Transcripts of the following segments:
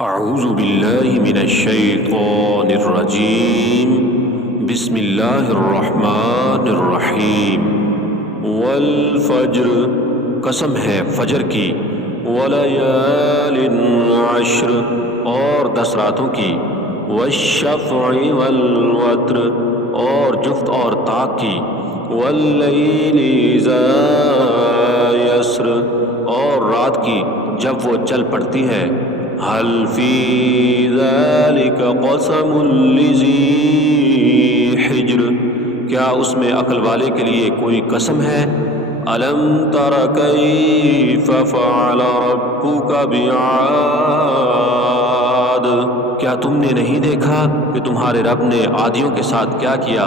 اعوذ باللہ من الشیطان الرجیم بسم اللہ الرحمن الرحیم والفجر، قسم ہے فجر کی، ولیال عشر، اور 10 راتوں کی، والشفع والوتر، اور جفت اور طاق کی، واللیل اذا یسر، اور رات کی جب وہ چل پڑتی ہے، هل فی ذلک قسم لذی حجر، کیا اس میں عقل والے کے لیے کوئی قسم ہے؟ الم تر کیف فعل ربک بعاد، کیا تم نے نہیں دیکھا کہ تمہارے رب نے عادیوں کے ساتھ کیا کیا؟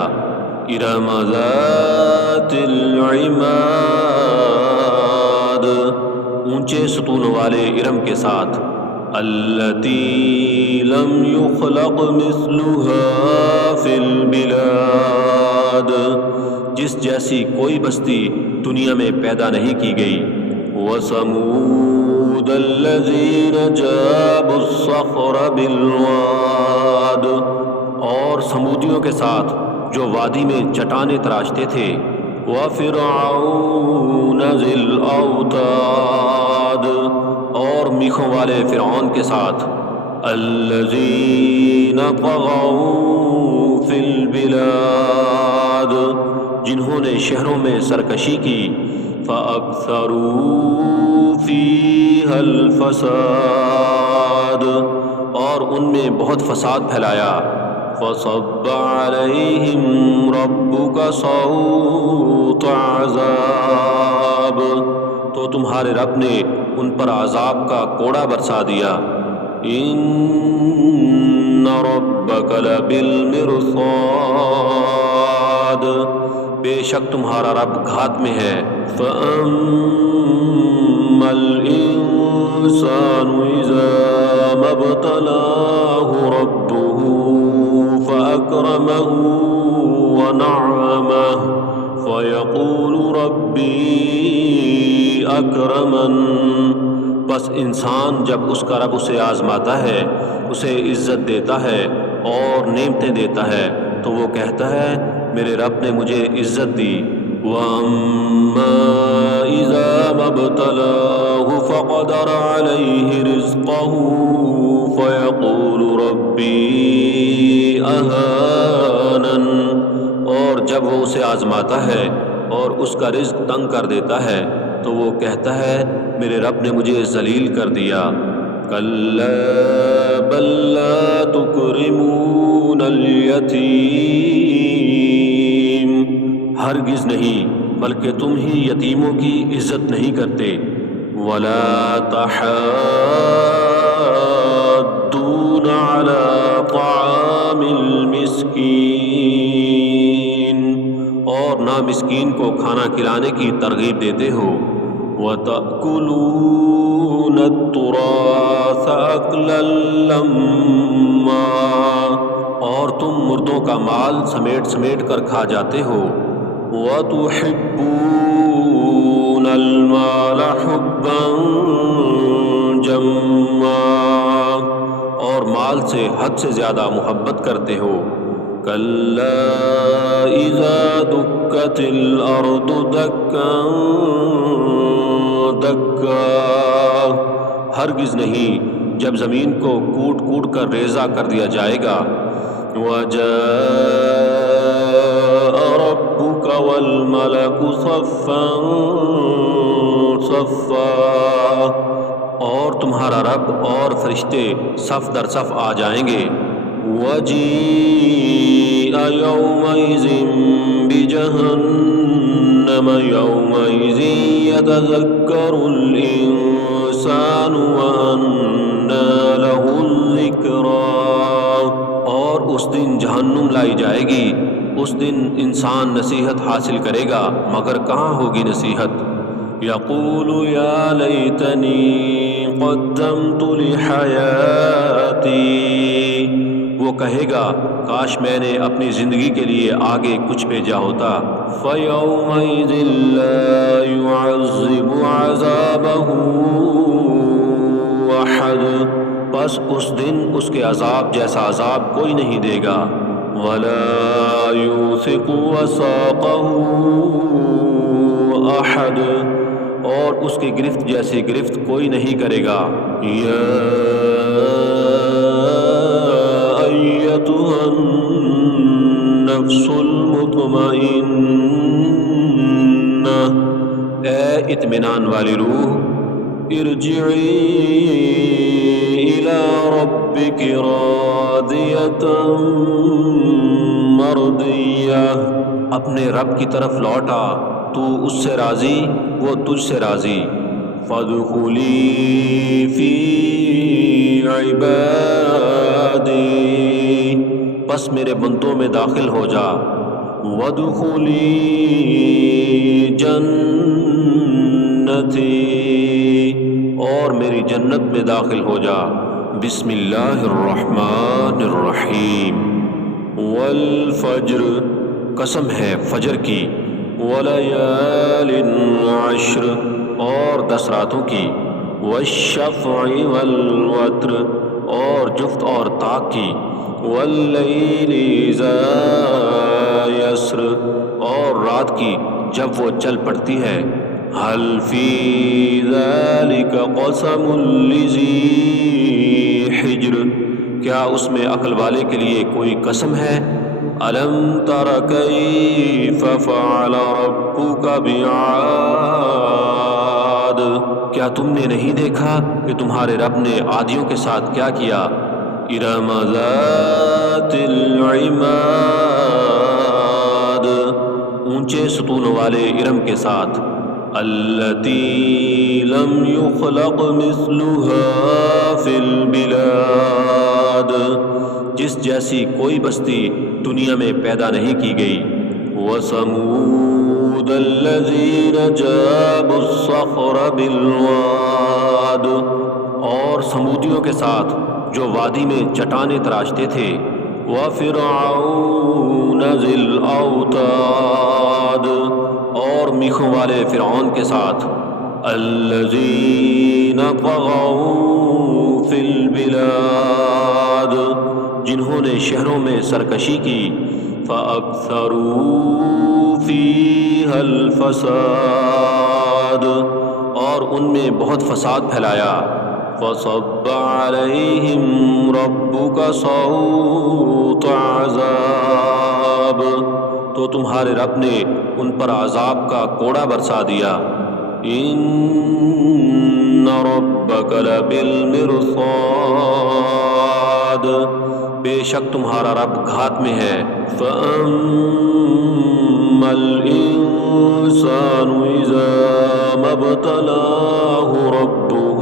ارم ذات العماد، اونچے ستونوں والے ارم کے ساتھ، التی لم یخلق مثلها فی البلاد، جس جیسی کوئی بستی دنیا میں پیدا نہیں کی گئی، وثمود الذین جابوا الصخر بالواد، اور سمودیوں کے ساتھ جو وادی میں چٹانیں تراشتے تھے، وفرعون ذی الاوتاد، اور میخوں والے فرعون کے ساتھ، الذین طغوا فی البلاد، جنہوں نے شہروں میں سرکشی کی، فاکثروا فیہا الفساد، اور ان میں بہت فساد پھیلایا، فصب علیہم ربک صوت عذاب، تو تمہارے رب نے ان پر عذاب کا کوڑا برسا دیا، ان ربک لبالمرصاد، بے شک تمہارا رب گھات میں ہے، فَأَمَّا الْإِنسَانُ إِذَا مَا ابْتَلَاهُ رَبُّهُ فَأَكْرَمَهُ وَنَعَّمَهُ فَيَقُولُ رَبِّي اکرمن، بس انسان جب اس کا رب اسے آزماتا ہے، اسے عزت دیتا ہے اور نعمتیں دیتا ہے، تو وہ کہتا ہے میرے رب نے مجھے عزت دی، وَأَمَّا إِذَا مَا ابْتَلَاهُ فَقَدَرَ عَلَيْهِ رِزْقَهُ فَيَقُولُ رَبِّي أَهَانَنِ، اور جب وہ اسے آزماتا ہے اور اس کا رزق تنگ کر دیتا ہے تو وہ کہتا ہے میرے رب نے مجھے ذلیل کر دیا، کَلَّا بَل لَّا تُکْرِمُونَ الْیَتِیمَ، ہرگز نہیں بلکہ تم ہی یتیموں کی عزت نہیں کرتے، وَلَا تَحَاضُّونَ عَلَىٰ طَعَامِ الْمِسْکِینِ، اور نہ مسکین کو کھانا کھلانے کی ترغیب دیتے ہو، وَتَأْكُلُونَ التُّرَاثَ أَكْلًا لَمًّا، اور تم مردوں کا مال سمیٹ سمیٹ کر کھا جاتے ہو، وَتُحِبُّونَ الْمَالَ حُبًّا جَمًّا، اور مال سے حد سے زیادہ محبت کرتے ہو، کَلَّا إِذَا دُکَّتِ الْأَرْضُ دَکًّا دَکًّا، ہرگز نہیں جب زمین کو کوٹ کوٹ کر ریزہ کر دیا جائے گا، وَجَاءَ رَبُّكَ وَالْمَلَكُ صَفًّا صَفًّا، اور تمہارا رب اور فرشتے صف در صف آ جائیں گے، وَجِيءَ يَوْمَئِذٍ بِجَهَنَّمَ يَوْمَئِذٍ يَتَذَكَّرُ الْإِنسَانُ وَأَنَّىٰ لَهُ الذِّكْرَىٰ، اور اس دن جہنم لائی جائے گی، اس دن انسان نصیحت حاصل کرے گا مگر کہاں ہوگی نصیحت، یقول یا لیتنی قدمت لحیاتی، وہ کہے گا کاش میں نے اپنی زندگی کے لیے آگے کچھ بھیجا ہوتا، فَيَوْمَئِذٍ لَّا يُعَذِّبُ عَذَابَهُ أَحَدٌ، پس اس دن اس کے عذاب جیسا عذاب کوئی نہیں دے گا۔ وَلَا يُوثِقُ وَثَاقَهُ أَحَدٌ، اور اس کی گرفت جیسی گرفت کوئی نہیں کرے گا۔ یا ایتھا النفس المطمئنہ، اے اطمینان والی روح، ارجعی الی ربک راضیۃ مرضیہ، اپنے رب کی طرف لوٹا، تو اس سے راضی، وہ تجھ سے راضی۔ فادخلی فی عبادی، بس میرے بندوں میں داخل ہو جا۔ وادخلی جنتی، اور میری جنت میں داخل ہو جا۔ بسم اللہ الرحمن الرحیم۔ والفجر، قسم ہے فجر کی، ولیال عشر، اور 10 راتوں کی، والشفع والوتر، اور جفت اور طاق کی، واللیل اذا یسر، اور رات کی جب وہ چل پڑتی ہے۔ هل فی ذلک قسم لذی حجر، کیا اس میں عقل والے کے لیے کوئی قسم ہے؟ الم تر کیف فعل ربک بعاد، کیا تم نے نہیں دیکھا کہ تمہارے رب نے عادیوں کے ساتھ کیا کیا؟ ارم ذات العماد، اونچے ستونوں والے ارم کے ساتھ۔ التی لم یخلق مثلها فی البلاد، جس جیسی کوئی بستی دنیا میں پیدا نہیں کی گئی۔ وثمود الذین جابوا الصخر بالواد، اور سمودیوں کے ساتھ جو وادی میں چٹانیں تراشتے تھے۔ وفرعون ذی الاوتاد، اور میخوں والے فرعون کے ساتھ۔ الذین طغوا فی البلاد، جنہوں نے شہروں میں سرکشی کی۔ فاکثروا فیہا الفساد، اور ان میں بہت فساد پھیلایا۔ فصب علیہم ربک صوت عذاب، تو تمہارے رب نے ان پر عذاب کا کوڑا برسا دیا۔ ان ربک لبالمرصاد، بے شک تمہارا رب گھات میں ہے۔ فَأَمَّا الْإِنسَانُ إِذَا مَا ابْتَلَاهُ رَبُّهُ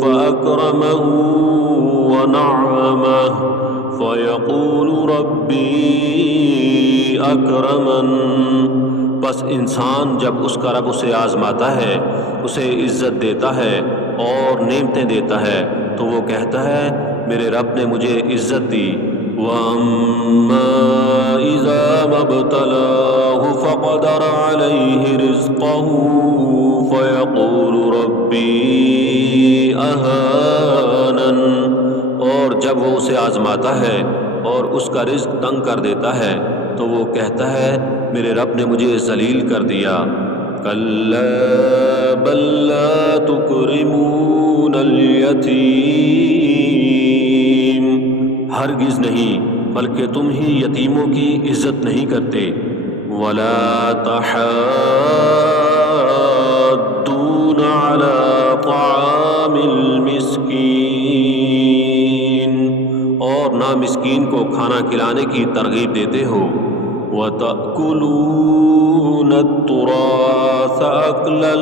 فَأَكْرَمَهُ وَنَعَّمَهُ فَيَقُولُ رَبِّي أَكْرَمَنِ، بس انسان جب اس کا رب اسے آزماتا ہے، اسے عزت دیتا ہے اور نعمتیں دیتا ہے، تو وہ کہتا ہے میرے رب نے مجھے عزت دی۔ وَأَمَّا إِذَا مَا ابْتَلَاهُ فَقَدَرَ عَلَيْهِ رِزْقَهُ فَيَقُولُ رَبِّي أَهَانَنِ، اور جب وہ اسے آزماتا ہے اور اس کا رزق تنگ کر دیتا ہے تو وہ کہتا ہے میرے رب نے مجھے ذلیل کر دیا۔ کَلَّا بَل لَّا تُكْرِمُونَ الْيَتِيمَ، ہرگز نہیں، بلکہ تم ہی یتیموں کی عزت نہیں کرتے۔ وَلَا تَحَاضُّونَ عَلَىٰ طَعَامِ الْمِسْكِينِ، اور نہ مسکین کو کھانا کھلانے کی ترغیب دیتے ہو۔ وَتَأْكُلُونَ التُّرَاثَ أَكْلًا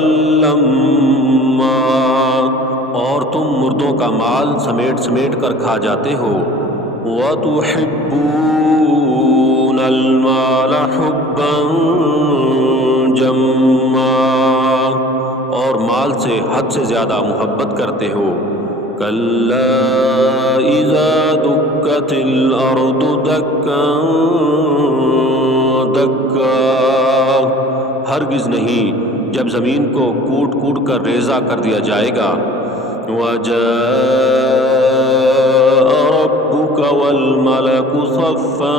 لَمًّا، اور تم مردوں کا مال سمیٹ سمیٹ کر کھا جاتے ہو۔ وَتُحِبُّونَ الْمَالَ حُبًّا جَمًّا، اور مال سے حد سے زیادہ محبت کرتے ہو۔ كَلَّا إِذَا دُكَّتِ الْأَرْضُ دَكًّا دَكًّا، ہرگز نہیں جب زمین کو کوٹ کوٹ کر ریزہ کر دیا جائے گا۔ وجاء ربك والملك صفا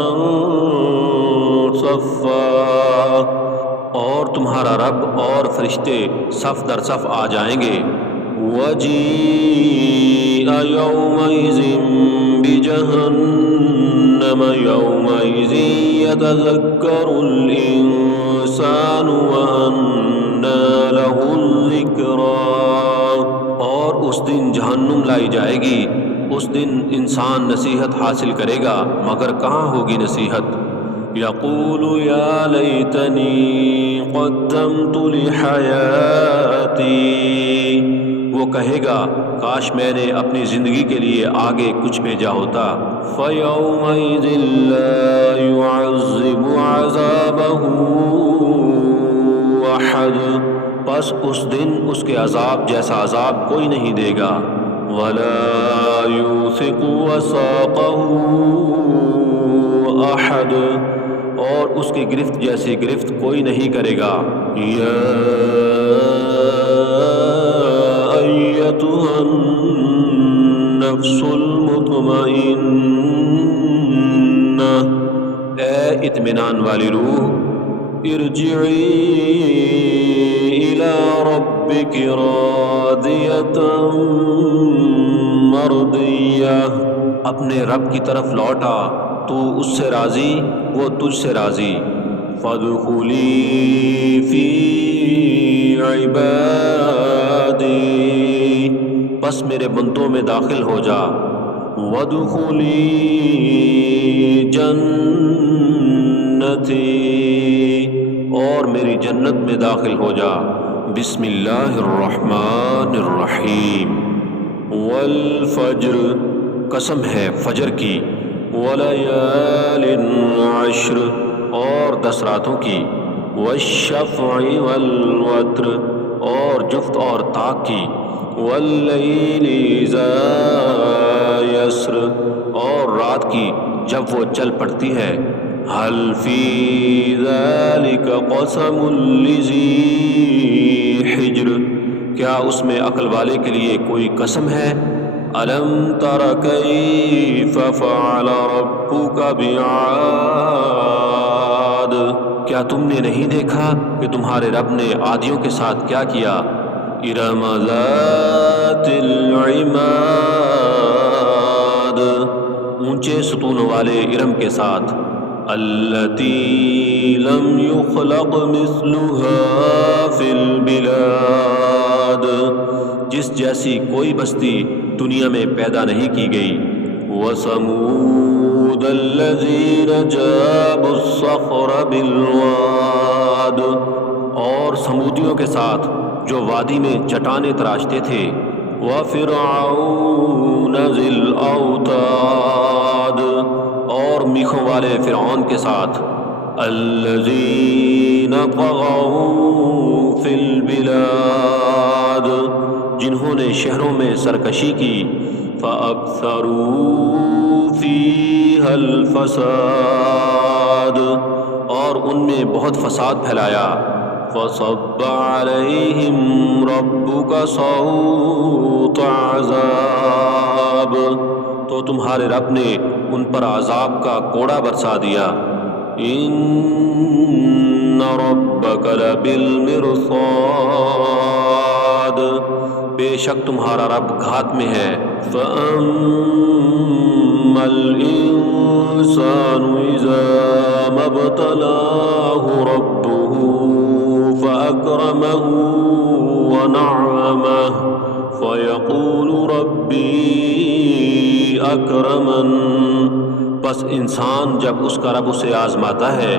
صفا، اور تمہارا رب اور فرشتے صف در صف آ جائیں گے۔ وجیء یومئذ بجہنم یومئذ یتذکر الانسان وانى له الذکریٰ، اور اس دن جہنم لائی جائے گی، اس دن انسان نصیحت حاصل کرے گا مگر کہاں ہوگی نصیحت۔ یقول یا لیتنی قدمت لحیاتی، وہ کہے گا کاش میں نے اپنی زندگی کے لیے آگے کچھ بھیجا ہوتا۔ فَيَوْمَئِذٍ لَا يُعَذِّبُ عَذَابَهُ أَحَدٌ، پس اس دن اس کے عذاب جیسا عذاب کوئی نہیں دے گا۔ وَلَا يُوثِقُ وَثَاقَهُ أَحَدٌ، اور اس کی گرفت جیسی گرفت کوئی نہیں کرے گا۔ یا ایتھا النفس المطمئنہ، اے اطمینان والی روح، ارجعی الی ربک راضیۃ مرضیہ، اپنے رب کی طرف لوٹا تو اس سے راضی وہ تجھ سے راضی۔ فادخلی فی عبادی، پس میرے بندوں میں داخل ہو جا۔ وادخلی جنتی، اور میری جنت میں داخل ہو جا۔ بسم اللہ الرحمن الرحیم۔ والفجر، قسم ہے فجر کی۔ ولیال عشر، اور 10 راتوں کی۔ والشفع والوتر، اور جفت اور طاق کی۔ واللیل اذا یسر، اور رات کی جب وہ چل پڑتی ہے۔ هل فی ذلک قسم لذی حجر، کیا اس میں عقل والے کے لیے کوئی قسم ہے؟ الم تر کیف فعل ربک بعاد، کیا تم نے نہیں دیکھا کہ تمہارے رب نے عادیوں کے ساتھ کیا کیا؟ ارم ذات العماد، اونچے ستونوں والے ارم کے ساتھ۔ التی لم یخلق مثلها فی البلاد، جس جیسی کوئی بستی دنیا میں پیدا نہیں کی گئی۔ وثمود الذین جابوا الصخر بالواد، اور سمودیوں کے ساتھ جو وادی میں چٹانیں تراشتے تھے۔ وفرعون ذی الاوتاد، اور میخوں والے فرعون کے ساتھ۔ الذین طغوا فی البلاد، جنہوں نے شہروں میں سرکشی کی۔ فَأَكْثَرُوا فِيهَا الْفَسَادَ، اور ان میں بہت فساد پھیلایا۔ فَصَبَّ عَلَيْهِمْ رَبُّكَ صَوْتَ عَذَابٍ، تو تمہارے رب نے ان پر عذاب کا کوڑا برسا دیا۔ ان ربک لبالمرصاد، بے شک تمہارا رب گھات میں ہے۔ فَأَمَّا الْإِنسَانُ إِذَا مَا ابْتَلَاهُ رَبُّهُ فَأَكْرَمَهُ وَنَعَّمَهُ فَيَقُولُ رَبِّي أَكْرَمَنِ، پس انسان جب اس کا رب اسے آزماتا ہے،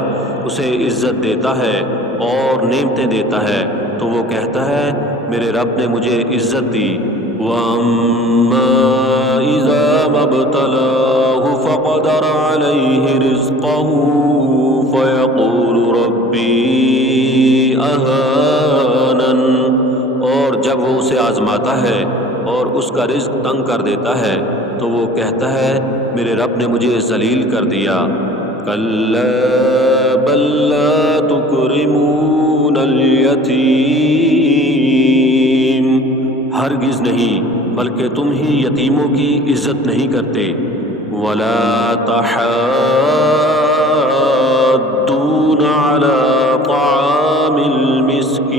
اسے عزت دیتا ہے اور نعمتیں دیتا ہے تو وہ کہتا ہے میرے رب نے مجھے عزت دی۔ وَأَمَّا إِذَا مَا ابْتَلَاهُ فَقَدَرَ عَلَيْهِ رِزْقَهُ فَيَقُولُ رَبِّي أَهَانَنِ، اور جب وہ اسے آزماتا ہے اور اس کا رزق تنگ کر دیتا ہے تو وہ کہتا ہے میرے رب نے مجھے ذلیل کر دیا۔ کَلَّا بَل لَّا تُكْرِمُونَ الْيَتِيمَ، ہرگز نہیں بلکہ تم ہی یتیموں کی عزت نہیں کرتے۔ وَلَا تَحَاضُّونَ عَلَى طَعَامِ الْمِسْكِينِ،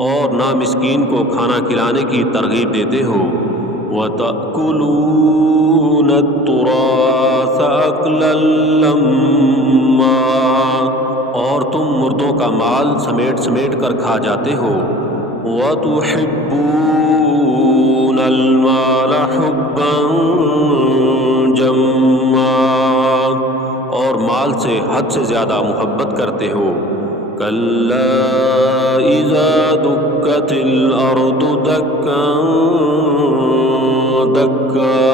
اور نہ مسکین کو کھانا کھلانے کی ترغیب دیتے ہو۔ وَتَأْكُلُونَ التُّرَاثَ أَكْلًا لَمًّا، اور تم مردوں کا مال سمیٹ سمیٹ کر کھا جاتے ہو۔ وَتُحِبُّونَ الْمَالَ حُبًّا جَمًّا، اور مال سے حد سے زیادہ محبت کرتے ہو۔ كَلَّا إِذَا دُكَّتِ الْأَرْضُ دَكًّا دَكًّا،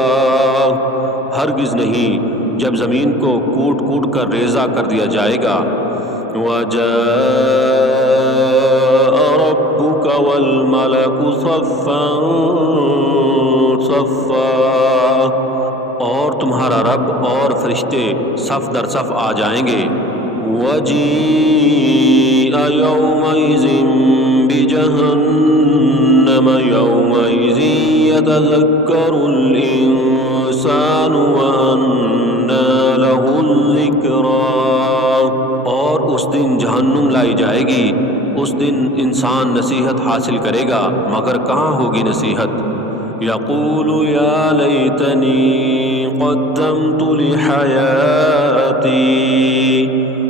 ہرگز نہیں جب زمین کو کوٹ کوٹ کر ریزہ کر دیا جائے گا۔ وَجَاءَ رَبُّكَ وَالْمَلَكُ صَفًّا صَفًّا، اور تمہارا رب اور فرشتے صف در صف آ جائیں گے۔ وَجِيءَ يَوْمَئِذٍ بِجَهَنَّمَ يَوْمَئِذٍ يَتَذَكَّرُ الْإِنسَانُ وَأَنَّى لَهُ الذِّكْرَىٰ، اور اس دن جہنم لائی جائے گی۔ اس دن انسان نصیحت حاصل کرے گا مگر کہاں ہوگی نصیحت۔ یقول یا لیتنی قدمت لحیاتی،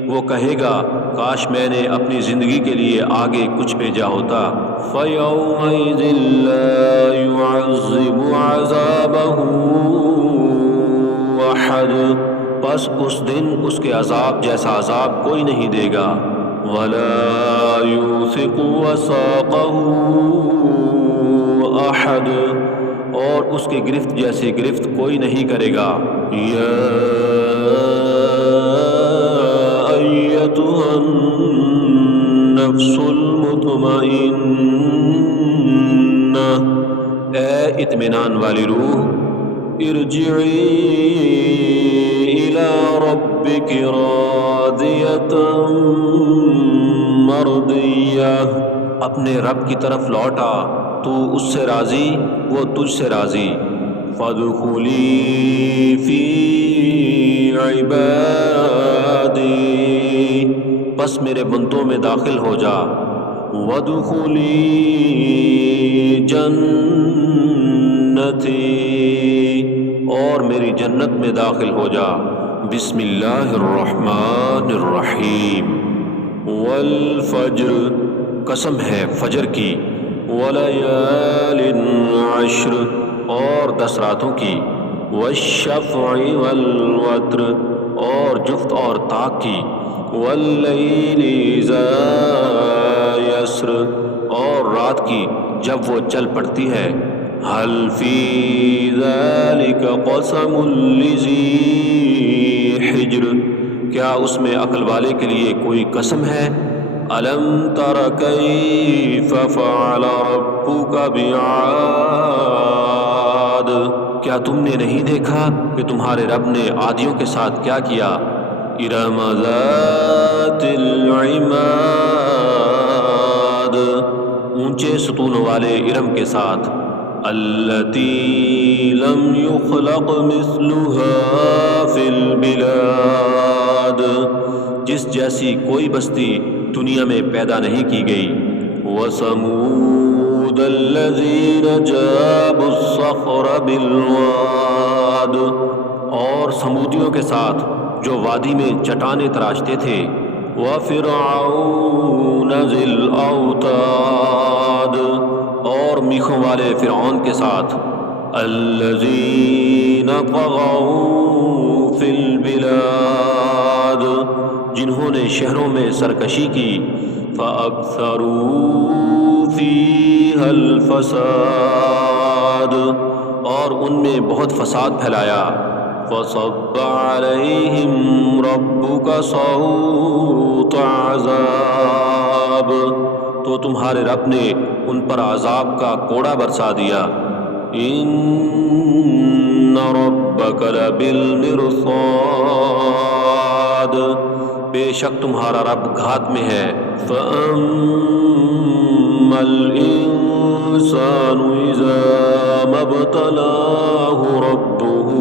وہ کہے گا کاش میں نے اپنی زندگی کے لیے آگے کچھ بھیجا ہوتا۔ فَيَوْمَئِذٍ لَا يُعَذِّبُ عَذَابَهُ أَحَدٌ، پس اس دن اس کے عذاب جیسا عذاب کوئی نہیں دے گا۔ وَلَا يُوثِقُ وَثَاقَهُ أَحَدٌ، اور اس کی گرفت جیسی گرفت کوئی نہیں کرے گا۔ یا ایتھا النفس المطمئنہ، اے اطمینان والی روح، ارجعی الی ربک راضیۃ مرضیہ، اپنے رب کی طرف لوٹا تو اس سے راضی وہ تجھ سے راضی۔ فادخلی فی عبادی، بس میرے بندوں میں داخل ہو جا۔ وادخلی جنتی، اور میری جنت میں داخل ہو جا۔ بسم اللہ الرحمن الرحیم۔ والفجر، قسم ہے فجر کی۔ ولیال عشر، اور 10 راتوں کی۔ والشفع والوتر، اور جفت اور طاق کی۔ واللیل اذا یسر، اور رات کی جب وہ چل پڑتی ہے۔ هل فی ذلک قسم لذی حجر، کیا اس میں عقل والے کے لیے کوئی قسم ہے؟ الم تر کیف فعل ربک بعاد، کیا تم نے نہیں دیکھا کہ تمہارے رب نے عادیوں کے ساتھ کیا کیا؟ ارم ذات العماد، اونچے ستونوں والے ارم کے ساتھ۔ التی لم یخلق مثلها فی البلاد، جس جیسی کوئی بستی دنیا میں پیدا نہیں کی گئی۔ وثمود الذین جابوا الصخر بالواد، اور سمودیوں کے ساتھ جو وادی میں چٹانیں تراشتے تھے۔ وفرعون ذی الاوتاد، اور میخوں والے فرعون کے ساتھ۔ الذین طغوا فی البلاد، جنہوں نے شہروں میں سرکشی کی۔ فَأَكْثَرُوا فِيهَا الْفَسَادَ، اور ان میں بہت فساد پھیلایا۔ فَصَبَّ عَلَيْهِمْ رَبُّكَ صَوْتَ عَذَابٍ، تو تمہارے رب نے ان پر عذاب کا کوڑا برسا دیا۔ إِنَّ رَبَّكَ لَبِالْمِرْصَادِ، بے شک تمہارا رب گھات میں ہے۔ فَأَمَّا الْإِنسَانُ إِذَا مَا ابْتَلَاهُ رَبُّهُ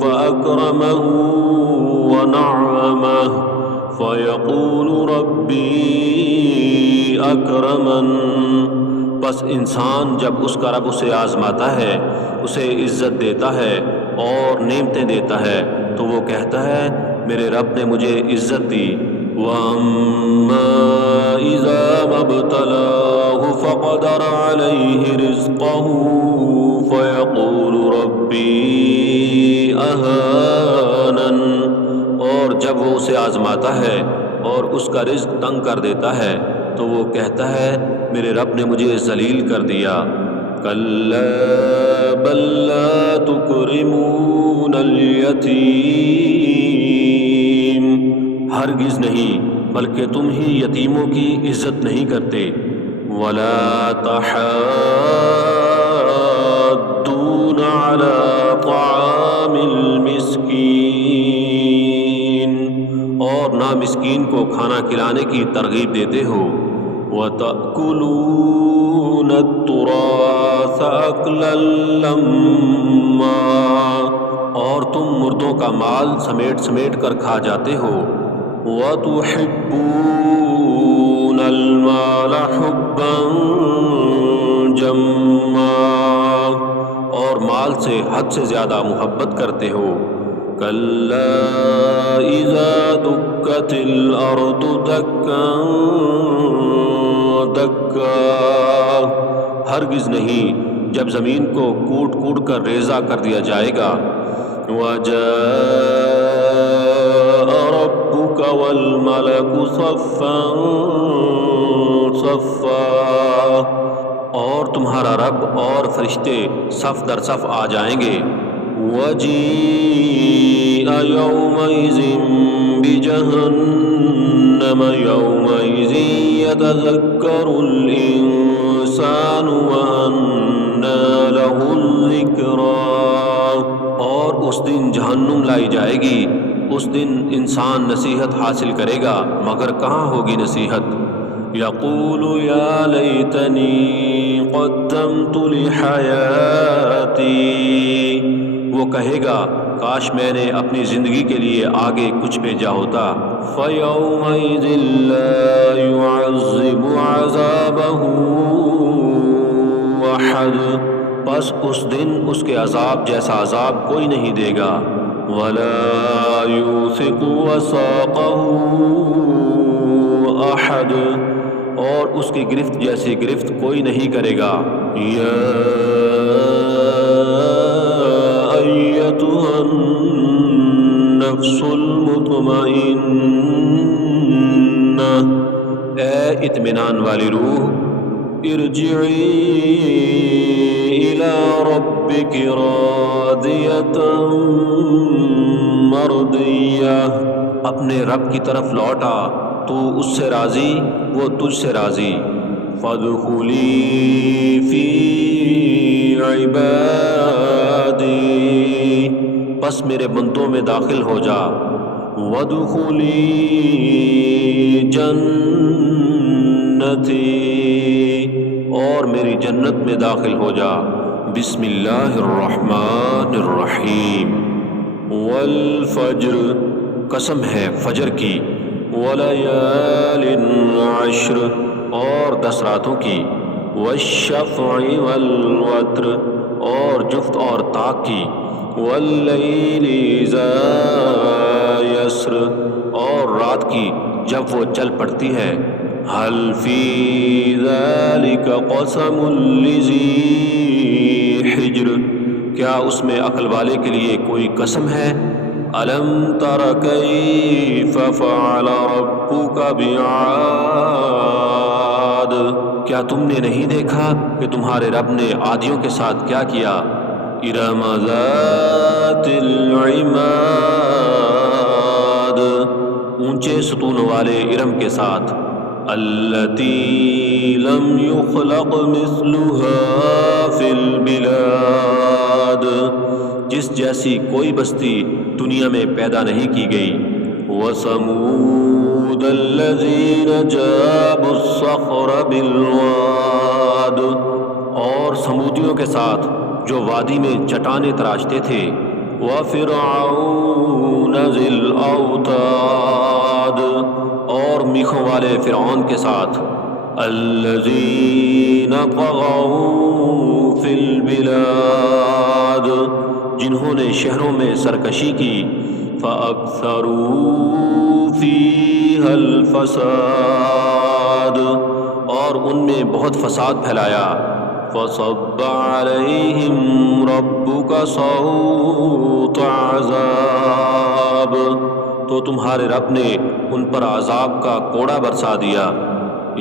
فَأَكْرَمَهُ وَنَعَّمَهُ فَيَقُولُ رَبِّي أَكْرَمَنِ۔ بس انسان جب اس کا رب اسے آزماتا ہے، اسے عزت دیتا ہے اور نعمتیں دیتا ہے تو وہ کہتا ہے میرے رب نے مجھے عزت دی۔ وَأَمَّا إِذَا مَا ابْتَلَاهُ فَقَدَرَ عَلَيْهِ رِزْقَهُ فَيَقُولُ رَبِّي أَهَانَنِ۔ اور جب وہ اسے آزماتا ہے اور اس کا رزق تنگ کر دیتا ہے تو وہ کہتا ہے میرے رب نے مجھے ذلیل کر دیا۔ کَلَّا بَل لَّا تُكْرِمُونَ الْيَتِيمَ، ہرگز نہیں بلکہ تم ہی یتیموں کی عزت نہیں کرتے۔ وَلَا تَحَاضُّونَ عَلَىٰ طَعَامِ الْمِسْكِينِ، اور نہ مسکین کو کھانا کھلانے کی ترغیب دیتے ہو۔ وَتَأْكُلُونَ التُّرَاثَ أَكْلًا لَمًّا، اور تم مردوں کا مال سمیٹ سمیٹ کر کھا جاتے ہو۔ وَتُحِبُّونَ الْمَالَ حُبًّا جَمًّا، اور مال سے حد سے زیادہ محبت کرتے ہو۔ كَلَّا إِذَا دُكَّتِ الْأَرْضُ دَكًّا دَكًّا، ہرگز نہیں جب زمین کو کوٹ کوٹ کر ریزہ کر دیا جائے گا۔ وَجَاءَ رَبُّكَ وَالْمَلَكُ صَفًّا صَفًّا، اور تمہارا رب اور فرشتے صف در صف آ جائیں گے۔ وَجِيءَ يَوْمَئِذٍ بِجَهَنَّمَ يَوْمَئِذٍ يَتَذَكَّرُ الْإِنسَانُ وَأَنَّىٰ لَهُ الذِّكْرَىٰ، اور اس دن جہنم لائی جائے گی، اس دن انسان نصیحت حاصل کرے گا مگر کہاں ہوگی نصیحت۔ یقول یا لیتنی قدمت لحیاتی، وہ کہے گا کاش میں نے اپنی زندگی کے لیے آگے کچھ بھیجا ہوتا۔ فَيَوْمَئِذٍ لَّا يُعَذِّبُ عَذَابَهُ أَحَدٌ، بس اس دن اس کے عذاب جیسا عذاب کوئی نہیں دے گا۔ وَلَا يُوثِقُ وَثَاقَهُ أَحَدٌ، اور اس کی گرفت جیسی گرفت کوئی نہیں کرے گا۔ یا ایتھا النفس المطمئنہ، اے اطمینان والی روح، ارجعی الی ربک راضیۃ مرضیہ، اپنے رب کی طرف لوٹا تو اس سے راضی وہ تجھ سے راضی۔ فادخلی فی عبادی، بس میرے بندوں میں داخل ہو جا۔ وادخلی جنتی، اور میری جنت میں داخل ہو جا۔ بسم اللہ الرحمن الرحیم۔ والفجر، قسم ہے فجر کی۔ وَلَيَالٍ عَشْرٍ، اور 10 راتوں کی۔ وَالشَّفْعِ وَالْوَتْرِ، اور جفت اور طاق کی۔ وَاللَّيْلِ إِذَا يَسْرِ، اور رات کی جب وہ چل پڑتی ہے۔ هَلْ فِي ذَلِكَ قَسَمٌ لِّذِي حِجْرٍ، کیا اس میں عقل والے کے لیے کوئی قسم ہے؟ أَلَمْ تَرَ كَيْفَ فَعَلَ رَبُّكَ بِعَادٍ، کیا تم نے نہیں دیکھا کہ تمہارے رب نے عادیوں کے ساتھ کیا کیا؟ إِرَمَ ذَاتِ الْعِمَادِ، اونچے ستون والے ارم کے ساتھ۔ الَّتِي لَمْ يُخْلَقْ مِثْلُهَا فِي الْبِلَادِ، جس جیسی کوئی بستی دنیا میں پیدا نہیں کی گئی۔ وثمود الذین جابوا الصخر بالواد، اور سمودیوں کے ساتھ جو وادی میں چٹانیں تراشتے تھے، وفرعون ذی الاوتاد، اور میخوں والے فرعون کے ساتھ، الذین طغوا فی البلاد، جنہوں نے شہروں میں سرکشی کی، فَأَكْثَرُوا فِيهَا الْفَسَادَ، اور ان میں بہت فساد پھیلایا، فَصَبَّ عَلَيْهِمْ رَبُّكَ صَوْتَ عَذَابٍ، تو تمہارے رب نے ان پر عذاب کا کوڑا برسا دیا،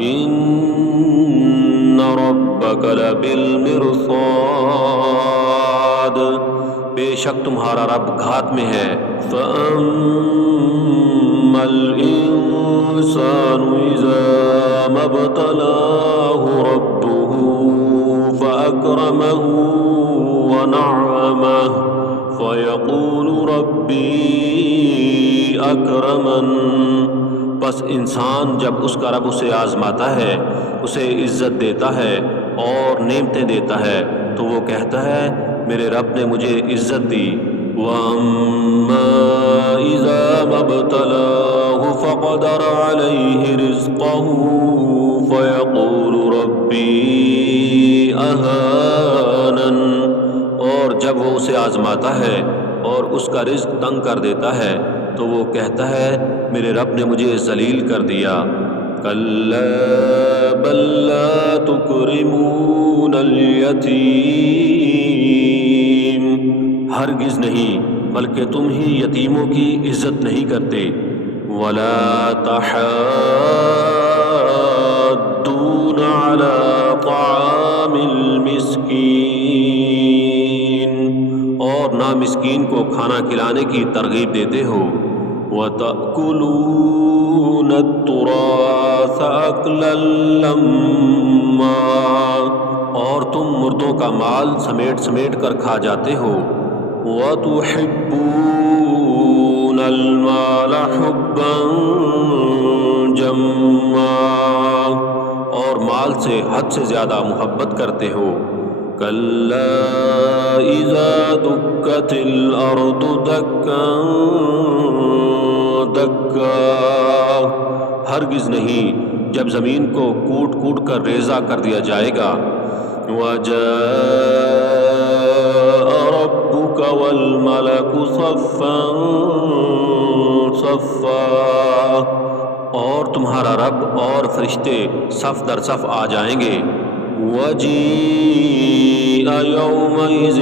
إِنَّ رَبَّكَ لَبِالْمِرْصَادِ، بے شک تمہارا رب گھات میں ہے، فَأَمَّا الْإِنسَانُ إِذَا مَا ابْتَلَاهُ رَبُّهُ فَأَكْرَمَهُ وَنَعَّمَهُ فَيَقُولُ رَبِّي أَكْرَمَنِ، بس انسان جب اس کا رب اسے آزماتا ہے، اسے عزت دیتا ہے اور نعمتیں دیتا ہے، تو وہ کہتا ہے میرے رب نے مجھے عزت دی، وَأَمَّا إِذَا مَا ابْتَلَاهُ فَقَدَرَ عَلَيْهِ رِزْقَهُ فَيَقُولُ رَبِّي أَهَانَنِ، اور جب وہ اسے آزماتا ہے اور اس کا رزق تنگ کر دیتا ہے تو وہ کہتا ہے میرے رب نے مجھے ذلیل کر دیا، كَلَّا بَل لَّا تُكْرِمُونَ الْيَتِيمَ، ہرگز نہیں بلکہ تم ہی یتیموں کی عزت نہیں کرتے، وَلَا تَحَاضُّونَ عَلَى طَعَامِ الْمِسْكِينِ، اور نہ مسکین کو کھانا کھلانے کی ترغیب دیتے ہو، وَتَأْكُلُونَ التُّرَاثَ أَكْلًا لَمًّا، اور تم مردوں کا مال سمیٹ سمیٹ کر کھا جاتے ہو، وَتُحِبُّونَ الْمَالَ حُبًّا جَمًّا، اور مال سے حد سے زیادہ محبت کرتے ہو، كَلَّا إِذَا دُكَّتِ الْأَرْضُ دَكًّا دَكًّا، ہرگز نہیں جب زمین کو کوٹ کوٹ کر ریزہ کر دیا جائے گا، وَجَاءَ رَبُّكَ وَالْمَلَكُ صَفًّا صَفًّا، اور تمہارا رب اور فرشتے صف در صف آ جائیں گے، وَجِيءَ يَوْمَئِذٍ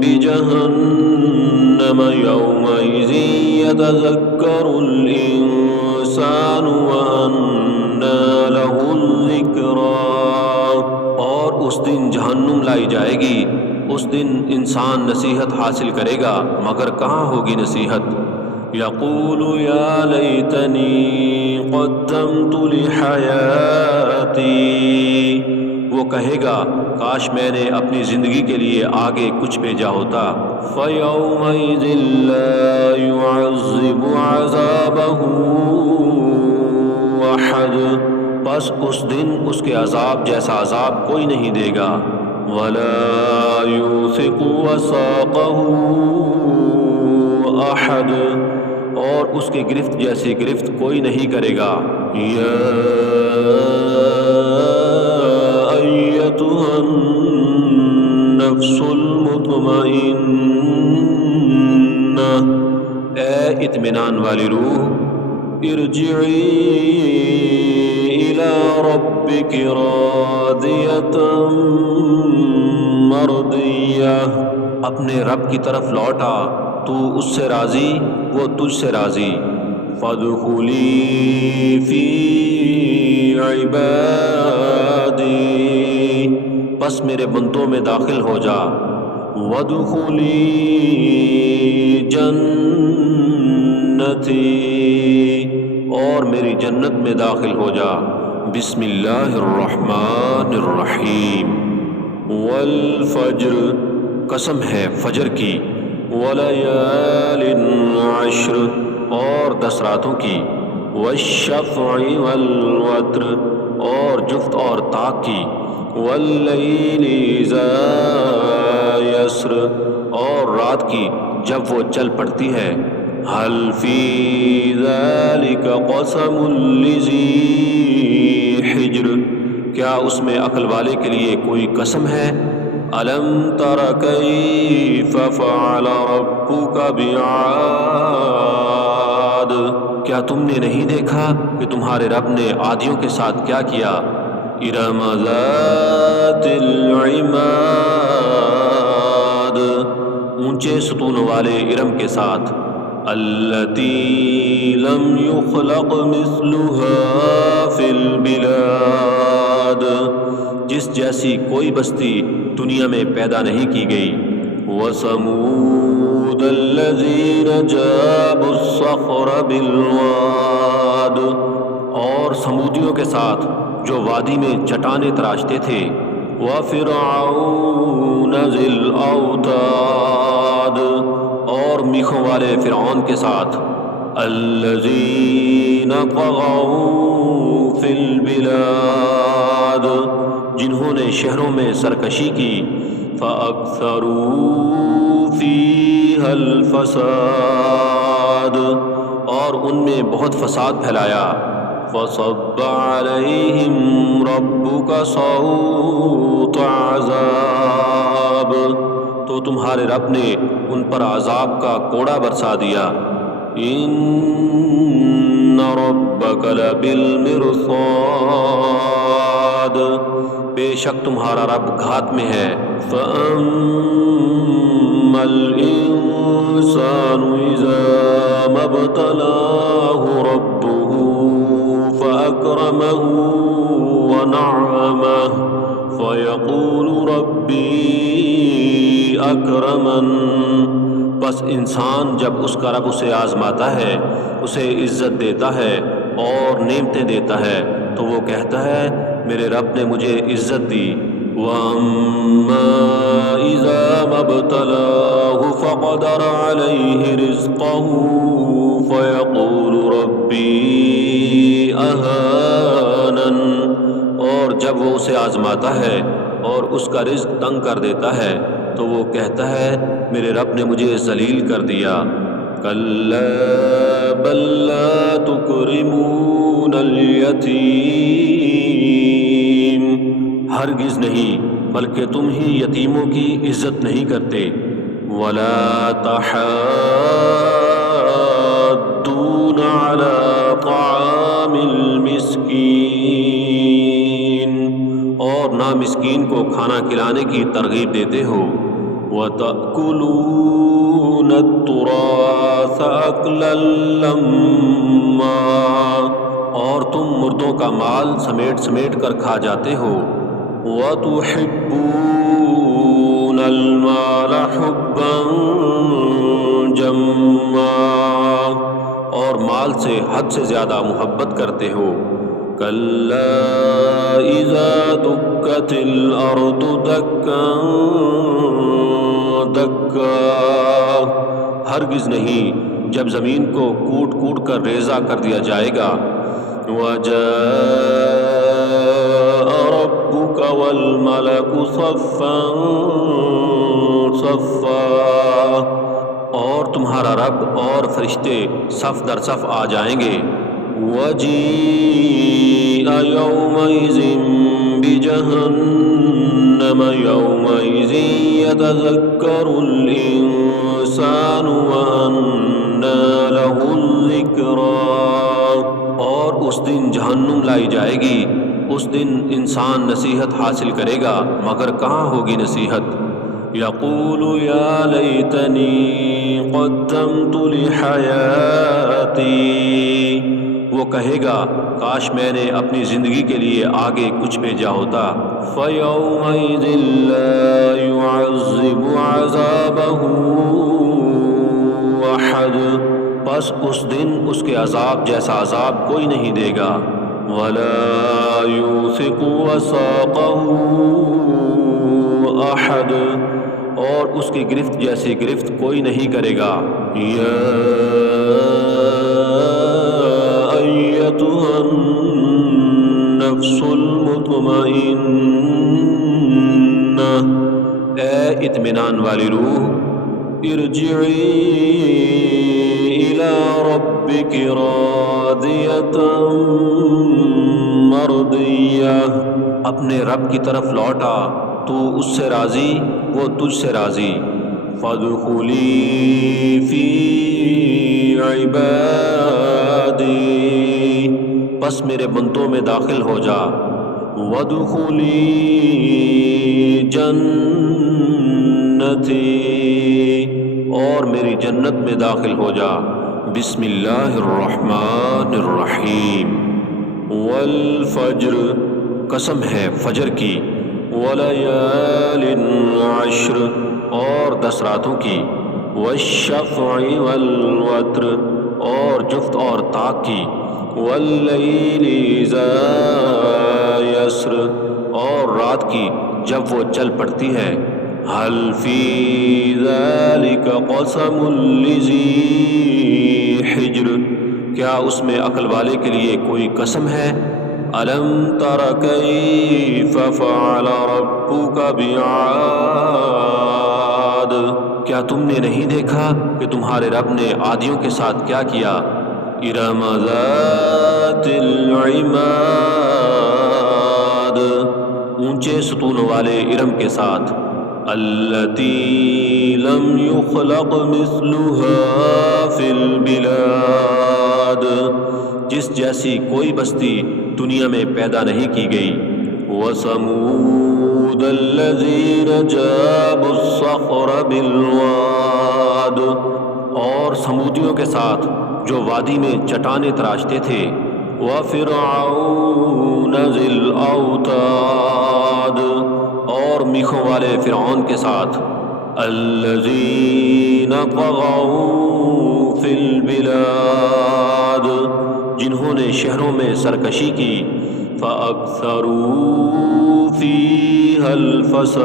بِجَهَنَّمَ يَوْمَئِذٍ يَتَذَكَّرُ الْإِنسَانُ وَأَنَّىٰ لَهُ الذِّكْرَىٰ، اور اس دن جہنم لائی جائے گی، اس دن انسان نصیحت حاصل کرے گا مگر کہاں ہوگی نصیحت، یقول یا لیتنی قدمت لحیاتی، وہ کہے گا کاش میں نے اپنی زندگی کے لیے آگے کچھ بھیجا ہوتا، فَيَوْمَئِذٍ لَّا يُعَذِّبُ عَذَابَهُ أَحَدٌ، بس اس دن اس کے عذاب جیسا عذاب کوئی نہیں دے گا، وَلَا يُوثِقُ وَثَاقَهُ أَحَدٌ، اور اس کی گرفت جیسی گرفت کوئی نہیں کرے گا، یا ایتھا النفس المطمئنہ، اے اطمینان والی روح، ارجعی الی ربک راضیۃ مرضیہ، اپنے رب کی طرف لوٹا تو اس سے راضی وہ تجھ سے راضی، فادخلی فی عبادی، بس میرے بندوں میں داخل ہو جا، وادخلی جنتی، اور میری جنت میں داخل ہو جا، بسم اللہ الرحمن الرحیم، والفجر، قسم ہے فجر کی، ولیال عشر، اور 10 راتوں کی، والشفع والوتر اور جفت اور طاق کی، واللیل اذا یسر اور رات کی جب وہ چل پڑتی ہے، هل فی ذلک قسم لذی حجر، کیا اس میں عقل والے کے لیے کوئی قسم ہے؟ الم تر کیف فعل ربک بعاد، کیا تم نے نہیں دیکھا کہ تمہارے رب نے عادیوں کے ساتھ کیا کیا؟ ارم ذات العماد، اونچے ستونوں والے ارم کے ساتھ، التی لم یخلق مثلها فی البلاد، جس جیسی کوئی بستی دنیا میں پیدا نہیں کی گئی، وثمود الذین جابوا الصخر بالواد، اور سمودیوں کے ساتھ جو وادی میں چٹانیں تراشتے تھے، وفرعون ذی الاوتاد، اور میخوں والے فرعون کے ساتھ، الذین طغوا فی البلاد، جنہوں نے شہروں میں سرکشی کی، فاکثروا فیہا الفساد، اور ان میں بہت فساد پھیلایا، فصب علیہم ربک صوت عذاب، تو تمہارے رب نے ان پر عذاب کا کوڑا برسا دیا، ان ربک لبالمرصاد، بے شک تمہارا رب گھات میں ہے، فَأَمَّا الْإِنسَانُ إِذَا مَا ابْتَلَاهُ رَبُّهُ فَأَكْرَمَهُ وَنَعَّمَهُ فَيَقُولُ رَبِّي أَكْرَمَنِ، بس انسان جب اس کا رب اسے آزماتا ہے، اسے عزت دیتا ہے اور نعمتیں دیتا ہے، تو وہ کہتا ہے میرے رب نے مجھے عزت دی، وَأَمَّا إِذَا مَا ابْتَلَاهُ فَقَدَرَ عَلَيْهِ رِزْقَهُ فَيَقُولُ رَبِّي أَهَانَنِ، اور جب وہ اسے آزماتا ہے اور اس کا رزق تنگ کر دیتا ہے تو وہ کہتا ہے میرے رب نے مجھے ذلیل کر دیا، کَلَّا بَل لَّا تُكْرِمُونَ الْيَتِيمَ، ہرگز نہیں بلکہ تم ہی یتیموں کی عزت نہیں کرتے، وَلَا تَحَاضُّونَ عَلَى طَعَامِ الْمِسْكِينِ، اور نہ مسکین کو کھانا کھلانے کی ترغیب دیتے ہو، وَتَأْكُلُونَ التُّرَاثَ أَكْلًا لَمًّا، اور تم مردوں کا مال سمیٹ سمیٹ کر کھا جاتے ہو، وَتُحِبُّونَ الْمَالَ حُبًّا جَمًّا، اور مال سے حد سے زیادہ محبت کرتے ہو، كَلَّا إِذَا دُكَّتِ الْأَرْضُ دَكًّا دَكًّا، ہرگز نہیں جب زمین کو کوٹ کوٹ کر ریزہ کر دیا جائے گا، وَجَاءَ رَبُّكَ وَالْمَلَكُ صَفًّا صَفًّا، اور تمہارا رب اور فرشتے صف در صف آ جائیں گے، وَجِيءَ يَوْمَئِذٍ بِجَهَنَّمَ يَوْمَئِذٍ يَتَذَكَّرُ الْإِنسَانُ وَأَنَّىٰ لَهُ الذِّكْرَىٰ، اور اس دن جہنم لائی جائے گی، اس دن انسان نصیحت حاصل کرے گا مگر کہاں ہوگی نصیحت، یقول یا لیتنی قدمت لحیاتی، وہ کہے گا کاش میں نے اپنی زندگی کے لیے آگے کچھ بھیجا ہوتا، فَيَوْمَئِذٍ لَّا يُعَذِّبُ عَذَابَهُ أَحَدٌ، بس اس دن اس کے عذاب جیسا عذاب کوئی نہیں دے گا، وَلَا يُوثِقُ وَثَاقَهُ أَحَدٌ، اور اس کی گرفت جیسی گرفت کوئی نہیں کرے گا، یا مطمئنہ، اے اطمینان والی روح، ارجعی الی ربک راضیۃ مرضیہ، اپنے رب کی طرف لوٹا تو اس سے راضی، وہ تجھ سے راضی۔ فادخلی فی عبادی، پس میرے بندوں میں داخل ہو جا۔ وادخلی جنتی، اور میری جنت میں داخل ہو جا۔ بسم اللہ الرحمن الرحیم۔ والفجر، قسم ہے فجر کی، ولیال عشر، اور 10 راتوں کی، والشفع والوتر، اور جفت اور طاق کی، واللیل اذا یسر، اور رات کی جب وہ چل پڑتی ہے۔ هل فی ذلک قسم لذی حجر، کیا اس میں عقل والے کے لیے کوئی قسم ہے؟ الم تر کیف فعل ربک بعاد، کیا تم نے نہیں دیکھا کہ تمہارے رب نے عادیوں کے ساتھ کیا کیا؟ ارم ذات العماد، اونچے ستونوں والے ارم کے ساتھ۔ التی لم یخلق مثلها فی البلاد، جس جیسی کوئی بستی دنیا میں پیدا نہیں کی گئی۔ وثمود الذین جابوا الصخر بالواد، اور سمودیوں کے ساتھ جو وادی میں چٹانیں تراشتے تھے۔ وفرعون ذی الاوتاد، اور میخوں والے فرعون کے ساتھ۔ الذین طغوا فی البلاد، جنہوں نے شہروں میں سرکشی کی۔ فاکثروا فیہا الفساد،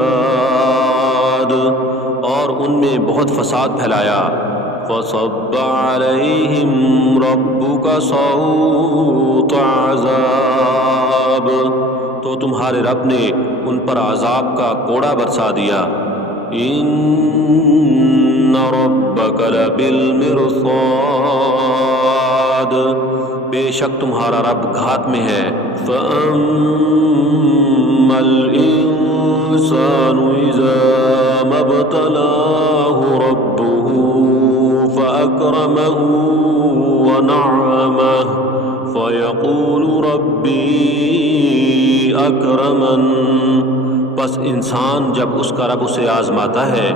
اور ان میں بہت فساد پھیلایا۔ فصب علیہم ربک صوت عذاب، تو تمہارے رب نے ان پر عذاب کا کوڑا برسا دیا۔ ان ربک لبالمرصاد، بے شک تمہارا رب گھات میں ہے۔ فَأَمَّا الْإِنسَانُ إِذَا مَا ابْتَلَاهُ رَبُّهُ فَأَكْرَمَهُ وَنَعَّمَهُ فَيَقُولُ رَبِّي أَكْرَمَنِ، بس انسان جب اس کا رب اسے آزماتا ہے،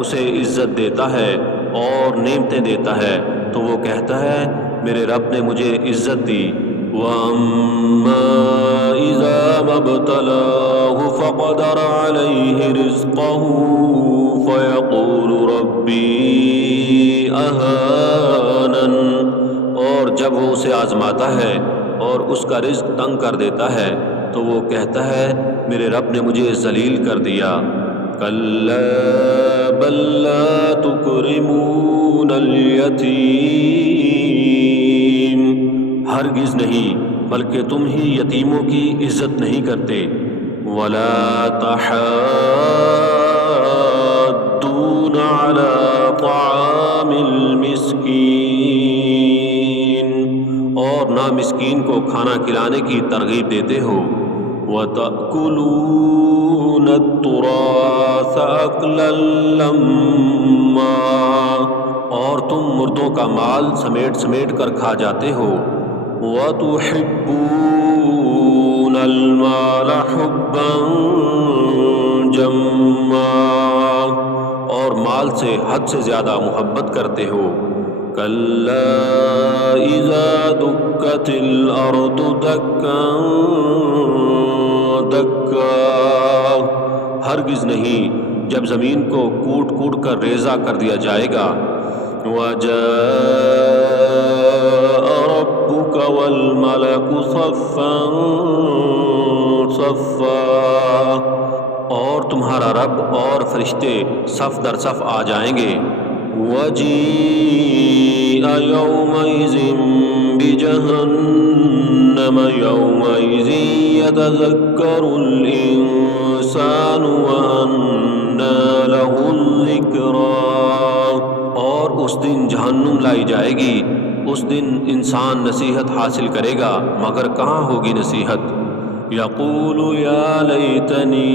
اسے عزت دیتا ہے اور نعمتیں دیتا ہے، تو وہ کہتا ہے میرے رب نے مجھے عزت دی۔ وَأَمَّا إِذَا مَا ابْتَلَاهُ فَقَدَرَ عَلَيْهِ رِزْقَهُ فَيَقُولُ رَبِّي أَهَانَنِ، اور جب وہ اسے آزماتا ہے اور اس کا رزق تنگ کر دیتا ہے تو وہ کہتا ہے میرے رب نے مجھے ذلیل کر دیا۔ کَلَّا بَل لَّا تُكْرِمُونَ الْيَتِيمَ، ہرگز نہیں بلکہ تم ہی یتیموں کی عزت نہیں کرتے۔ وَلَا تَحَاضُّونَ عَلَى طَعَامِ الْمِسْكِينِ، اور نہ مسکین کو کھانا کھلانے کی ترغیب دیتے ہو۔ وَتَأْكُلُونَ التُّرَاثَ أَكْلًا لَمًّا، اور تم مردوں کا مال سمیٹ سمیٹ کر کھا جاتے ہو۔ وَتُحِبُّونَ الْمَالَ حُبًّا جَمًّا، اور مال سے حد سے زیادہ محبت کرتے ہو۔ كَلَّا إِذَا دُكَّتِ الْأَرْضُ دَكًّا دَكًّا، ہرگز نہیں جب زمین کو کوٹ کوٹ کر ریزہ کر دیا جائے گا۔ وَجَاءَ رَبُّكَ وَالْمَلَكُ صَفًّا صَفًّا، اور تمہارا رب اور فرشتے صف در صف آ جائیں گے۔ وجيء يومئذ بجهنم يومئذ يتذكر الإنسان وأنى له الذكرى، اور اس دن جہنم لائی جائے گی، اس دن انسان نصیحت حاصل کرے گا مگر کہاں ہوگی نصیحت؟ یقول یا لیتنی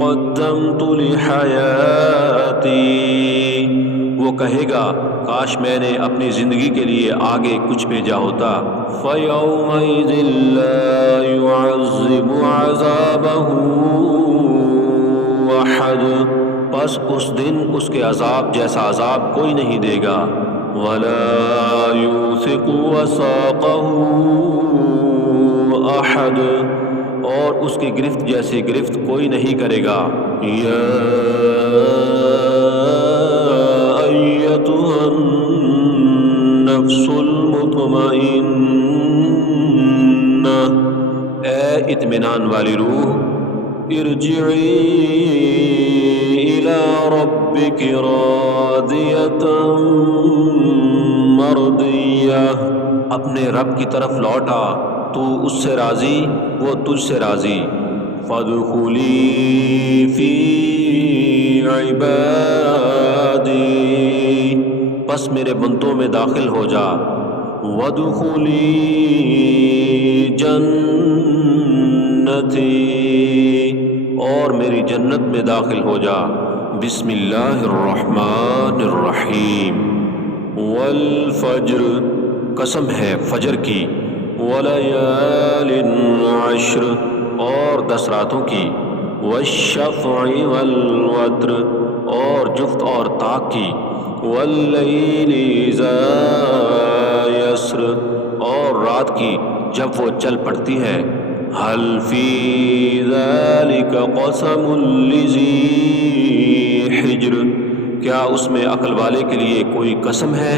قدمت لحیاتی، وہ کہے گا کاش میں نے اپنی زندگی کے لیے آگے کچھ بھیجا ہوتا۔ فَيَوْمَئِذٍ لَا يُعَذِّبُ عَذَابَهُ أَحَدٌ، پس اس دن اس کے عذاب جیسا عذاب کوئی نہیں دے گا۔ وَلَا يُوثِقُ وَثَاقَهُ أَحَدٌ، اور اس کی گرفت جیسی گرفت کوئی نہیں کرے گا۔ یا ایتھا النفس المطمئنہ، اے اطمینان والی روح، ارجعی الی ربک راضیۃ مرضیہ، اپنے رب کی طرف لوٹا تو اس سے راضی، وہ تجھ سے راضی۔ فادخلی فی عبادی، پس میرے بندوں میں داخل ہو جا۔ وادخلی جنتی، اور میری جنت میں داخل ہو جا۔ بسم اللہ الرحمن الرحیم۔ والفجر، قسم ہے فجر کی، ولیال عشر، اور 10 راتوں کی، والشفع والوتر، اور جفت اور طاق کی، واللیل اذا یسر، اور رات کی جب وہ چل پڑتی ہے۔ هل فی ذلک قسم لذی حجر، کیا اس میں عقل والے کے لیے کوئی قسم ہے؟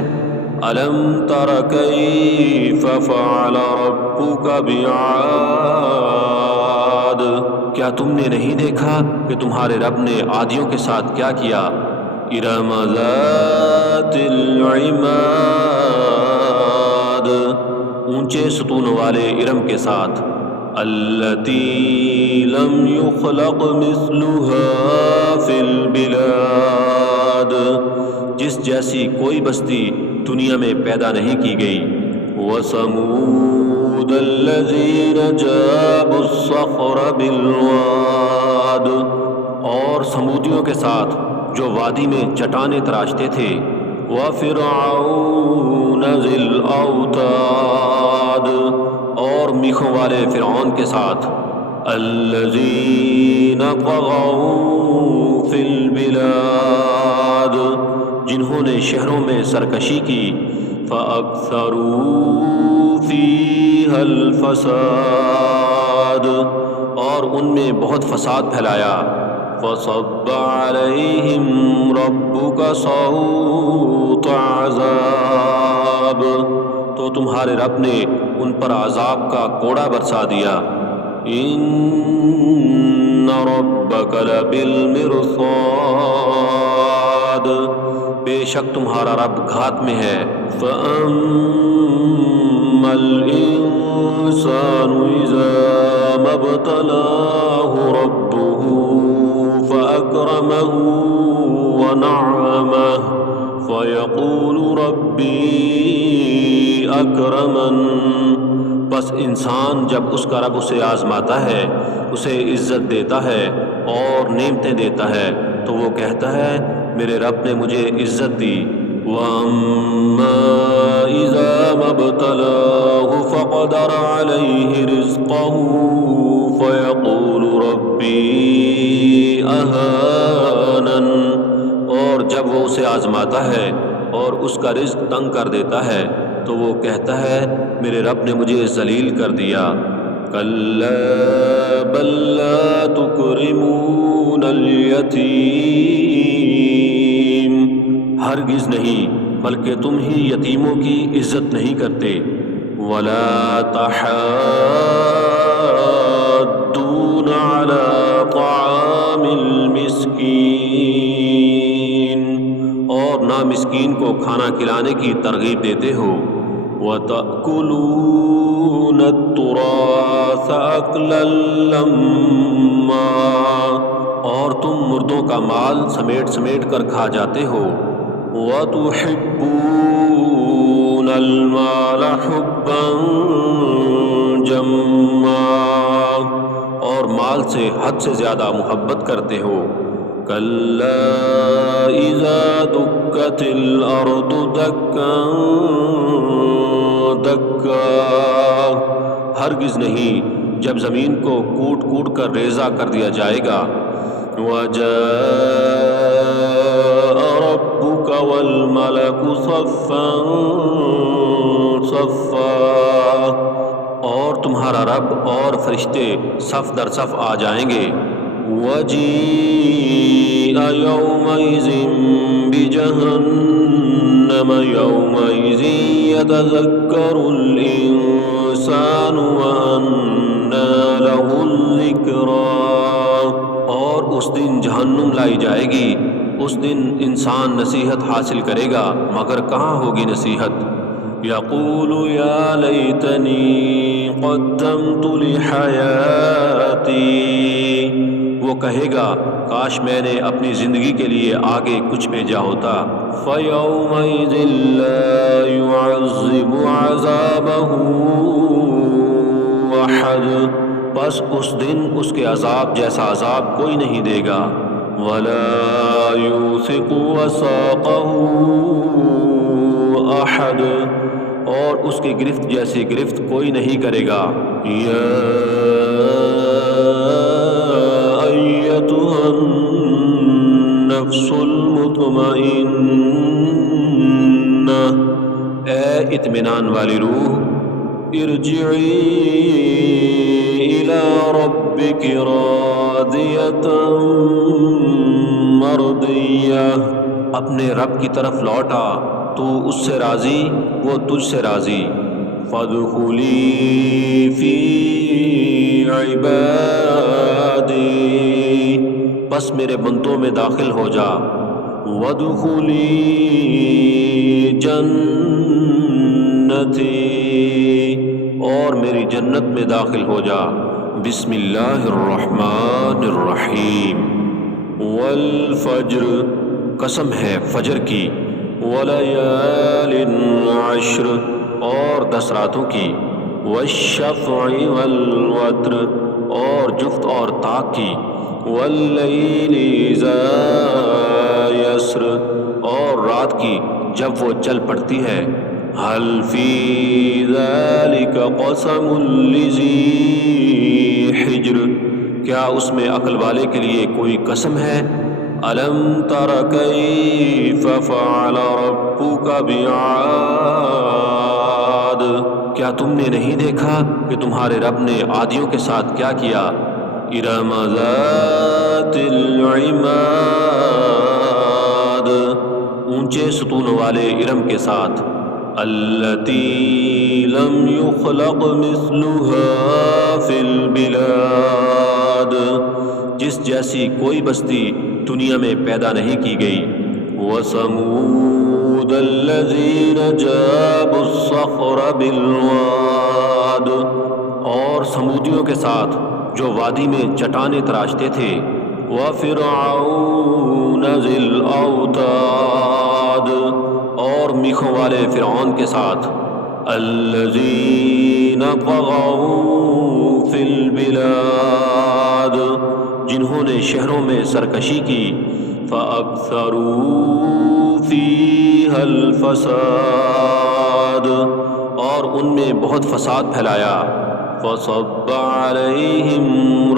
الم تر کیف فعل ربک بعاد، کیا تم نے نہیں دیکھا کہ تمہارے رب نے عادیوں کے ساتھ کیا کیا؟ ارم ذات العماد، اونچے ستون والے ارم کے ساتھ۔ التی لم یخلق مثلها فی البلاد، جس جیسی کوئی بستی دنیا میں پیدا نہیں کی گئی۔ وثمود الذین جابوا الصخر بالواد، اور سمودیوں کے ساتھ جو وادی میں چٹانیں تراشتے تھے۔ وفرعون ذی الاوتاد، اور میخوں والے فرعون کے ساتھ۔ الذین طغوا فی البلاد، جنہوں نے شہروں میں سرکشی کی۔ فَأَكْثَرُوا فِيهَا الْفَسَادَ، اور ان میں بہت فساد پھیلایا۔ فَصَبَّ عَلَيْهِمْ رَبُّكَ صَوْتَ عَذَابٍ، تو تمہارے رب نے ان پر عذاب کا کوڑا برسا دیا۔ إِنَّ رَبَّكَ لَبِالْمِرْصَادِ، بے شک تمہارا رب گھات میں ہے۔ فَأَمَّا الْإِنسَانُ إِذَا مَا ابْتَلَاهُ رَبُّهُ فَأَكْرَمَهُ وَنَعَّمَهُ فَيَقُولُ رَبِّي أَكْرَمَنِ، بس انسان جب اس کا رب اسے آزماتا ہے، اسے عزت دیتا ہے اور نعمتیں دیتا ہے تو وہ کہتا ہے میرے رب نے مجھے عزت دی۔ وَأَمَّا إِذَا مَا ابْتَلَاهُ فَقَدَرَ عَلَيْهِ رِزْقَهُ فَيَقُولُ رَبِّي أَهَانَنِ، اور جب وہ اسے آزماتا ہے اور اس کا رزق تنگ کر دیتا ہے تو وہ کہتا ہے میرے رب نے مجھے ذلیل کر دیا۔ کَلَّا بَل لَّا تُكْرِمُونَ الْيَتِيمَ، ہرگز نہیں بلکہ تم ہی یتیموں کی عزت نہیں کرتے۔ وَلَا تَحَاضُّونَ عَلَىٰ طَعَامِ الْمِسْكِينِ، اور اور نہ مسکین کو کھانا کھلانے کی ترغیب دیتے ہو۔ وَتَأْكُلُونَ التُّرَاثَ أَكْلًا لَمًّا، اور تم مردوں کا مال سمیٹ سمیٹ کر کھا جاتے ہو۔ وَتُحِبُّونَ الْمَالَ حُبًّا جَمًّا، اور مال سے حد سے زیادہ محبت کرتے ہو۔ كَلَّا إِذَا دُكَّتِ الْأَرْضُ دَكًّا دَكًّا، ہرگز نہیں جب زمین کو کوٹ کوٹ کر ریزہ کر دیا جائے گا۔ وَجَاءَ رَبُّكَ وَالْمَلَكُ صَفًّا صَفًّا، اور تمہارا رب اور فرشتے صف در صف آ جائیں گے۔ وَجِيءَ يَوْمَئِذٍ بِجَهَنَّمَ يَوْمَئِذٍ يَتَذَكَّرُ الْإِنسَانُ وَأَنَّى لَهُ الذِّكْرَىٰ، اور اس دن جہنم لائی جائے گی، اس دن انسان نصیحت حاصل کرے گا مگر کہاں ہوگی نصیحت۔ یقول یا لیتنی قدمت لحیاتی، وہ کہے گا کاش میں نے اپنی زندگی کے لیے آگے کچھ بھیجا ہوتا۔ فَيَوْمَئِذٍ لَا يُعَذِّبُ عَذَابَهُ أَحَدٌ، بس اس دن اس کے عذاب جیسا عذاب کوئی نہیں دے گا۔ وَلَا يُوثِقُ وَثَاقَهُ أَحَدٌ، اور اس کی گرفت جیسی گرفت کوئی نہیں کرے گا۔ یا ایتھا النفس المطمئنہ، اے اطمینان والی روح، ارجعی الی ربک راضیۃ مرضیہ، اپنے رب کی طرف لوٹا تو اس سے راضی وہ تجھ سے راضی۔ فادخلی فی عبادی، بس میرے بندوں میں داخل ہو جا۔ وادخلی جنتی، اور میری جنت میں داخل ہو جا۔ بسم اللہ الرحمن الرحیم۔ والفجر، قسم ہے فجر کی۔ ولیال عشر، اور 10 راتوں کی۔ والشفع والوتر، اور جفت اور طاق کی۔ واللیل اذا یسر، اور رات کی جب وہ چل پڑتی ہے۔ هل فی ذلک قسم لذی حجر، کیا اس میں عقل والے کے لیے کوئی قسم ہے؟ الم تر کیف فعل ربک بعاد، کیا تم نے نہیں دیکھا کہ تمہارے رب نے عادیوں کے ساتھ کیا کیا؟ ارم ذات العماد، اونچے ستون والے ارم کے ساتھ۔ التی لم یخلق مثلها فی البلاد، جس جیسی کوئی بستی دنیا میں پیدا نہیں کی گئی۔ وثمود الذین جابوا الصخر بالواد، اور سمودیوں کے ساتھ جو وادی میں چٹانیں تراشتے تھے۔ وفرعون ذی الاوتاد، اور میخوں والے فرعون کے ساتھ۔ الذین طغوا فی البلاد، جنہوں نے شہروں میں سرکشی کی۔ فَأَكْثَرُوا فِيهَا الْفَسَادَ، اور ان میں بہت فساد پھیلایا۔ فَصَبَّ عَلَيْهِمْ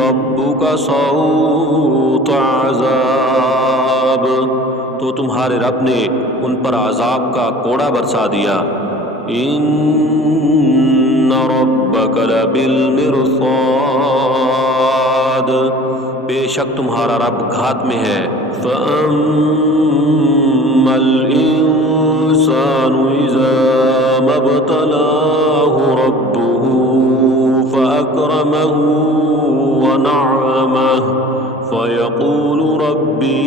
رَبُّكَ صَوْتَ عَذَابٍ، تو تمہارے رب نے ان پر عذاب کا کوڑا برسا دیا۔ إِنَّ رَبَّكَ لَبِالْمِرْصَادِ، بے شک تمہارا رب گھات میں ہے۔ فَأَمَّا الْإِنسَانُ إِذَا مَا ابْتَلَاهُ رَبُّهُ فَأَكْرَمَهُ وَنَعَّمَهُ فَيَقُولُ رَبِّي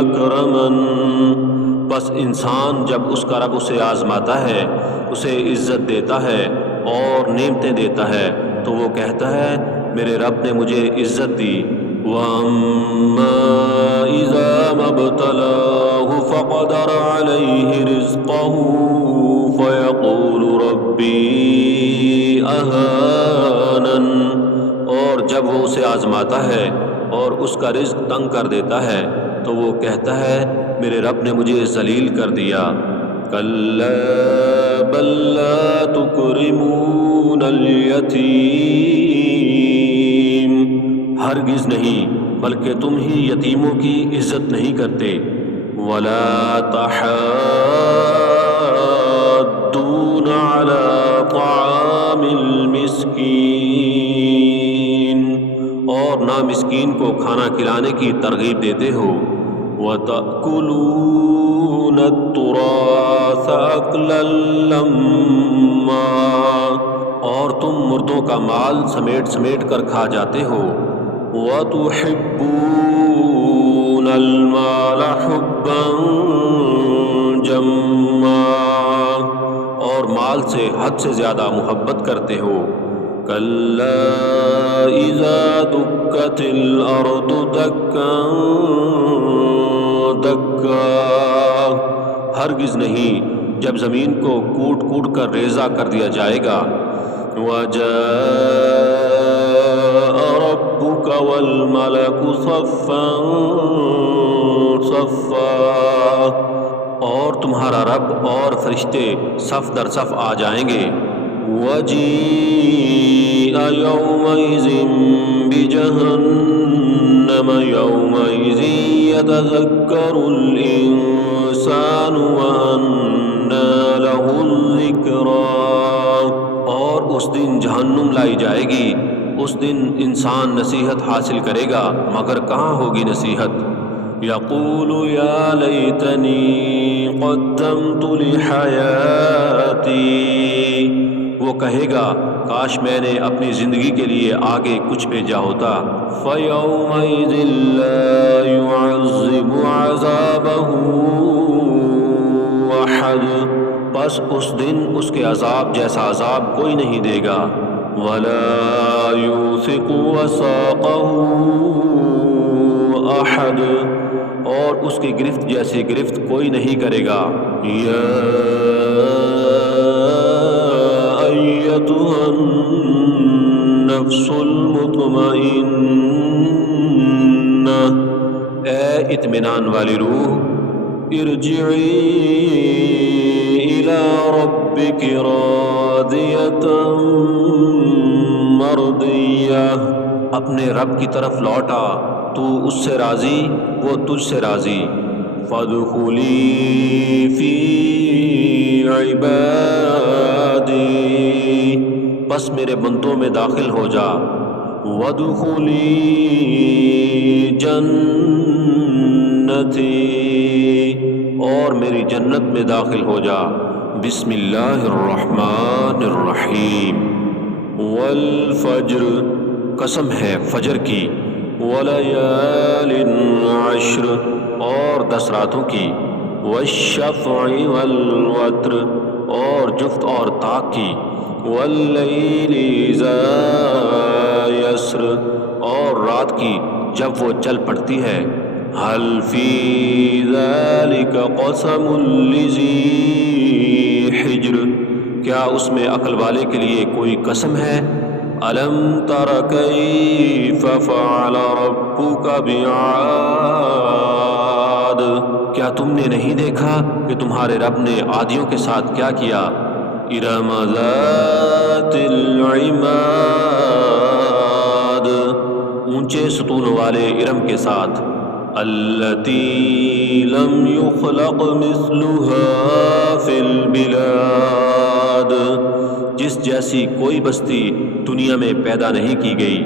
أَكْرَمَنِ، آمن پس انسان جب اس کا رب اسے آزماتا ہے، اسے عزت دیتا ہے اور نعمتیں دیتا ہے تو وہ کہتا ہے میرے رب نے مجھے عزت دی۔ وَأَمَّا إِذَا مَا ابْتَلَاهُ فَقَدَرَ عَلَيْهِ رِزْقَهُ فَيَقُولُ رَبِّي أَهَانَنِ اور جب وہ اسے آزماتا ہے اور اس کا رزق تنگ کر دیتا ہے تو وہ کہتا ہے میرے رب نے مجھے ذلیل کر دیا۔ کَلَّا بَل لَّا تُكْرِمُونَ الْيَتِيمَ ہرگز نہیں بلکہ تم ہی یتیموں کی عزت نہیں کرتے۔ وَلَا تَحَاضُّونَ عَلَىٰ طَعَامِ الْمِسْكِينِ اور نہ مسکین کو کھانا کھلانے کی ترغیب دیتے ہو۔ وَتَأْكُلُونَ التُّرَاثَ أَكْلًا لَمًّا اور تم مردوں کا مال سمیٹ سمیٹ کر کھا جاتے ہو۔ وَتُحِبُّونَ الْمَالَ حُبًّا جَمًّا اور مال سے حد سے زیادہ محبت کرتے ہو۔ كَلَّا إِذَا دُكَّتِ الْأَرْضُ دَكًّا دَكًّا ہرگز نہیں جب زمین کو کوٹ کوٹ کر ریزہ کر دیا جائے گا۔ وَجَاءَ رَبُّكَ وَالْمَلَكُ صَفًّا صَفًّا اور تمہارا رب اور فرشتے صف در صف آ جائیں گے۔ وَجِيءَ يَوْمَئِذٍ بِجَهَنَّمَ يَوْمَئِذٍ يَتَذَكَّرُ الْإِنسَانُ وَأَنَّىٰ لَهُ الذِّكْرَىٰ اور اس دن جہنم لائی جائے گی، اس دن انسان نصیحت حاصل کرے گا مگر کہاں ہوگی نصیحت۔ یقول یا لیتنی قدمت لحیاتی وہ کہے گا کاش میں نے اپنی زندگی کے لیے آگے کچھ بھیجا ہوتا۔ فَيَوْمَئِذٍ لَّا يُعَذِّبُ عَذَابَهُ أَحَدٌ پس اس دن اس کے عذاب جیسا عذاب کوئی نہیں دے گا۔ وَلَا يُوثِقُ وَثَاقَهُ أَحَدٌ اور اس کی گرفت جیسی گرفت کوئی نہیں کرے گا۔ یا ایتھا النفس المطمئنہ اے اطمینان والی روح، ارجعی الی ربک راضیۃ مرضیہ اپنے رب کی طرف لوٹا تو اس سے راضی وہ تجھ سے راضی۔ فادخلی فی عبادی بس میرے بندوں میں داخل ہو جا۔ وادخلی جنتی اور میری جنت میں داخل ہو جا۔ بسم اللہ الرحمن الرحیم۔ والفجر قسم ہے فجر کی، ولیال عشر اور 10 راتوں کی، والشفع والوتر اور جفت اور طاق کی، واللیل اذا یسر اور رات کی جب وہ چل پڑتی ہے۔ هل فی ذلک قسم لذی حجر کیا اس میں عقل والے کے لیے کوئی قسم ہے؟ الم تر کیف فعل ربک بعاد کیا تم نے نہیں دیکھا کہ تمہارے رب نے عادیوں کے ساتھ کیا کیا؟ ارم ذات العماد اونچے ستون والے ارم کے ساتھ، التی لم یخلق مثلها فی البلاد جس جیسی کوئی بستی دنیا میں پیدا نہیں کی گئی۔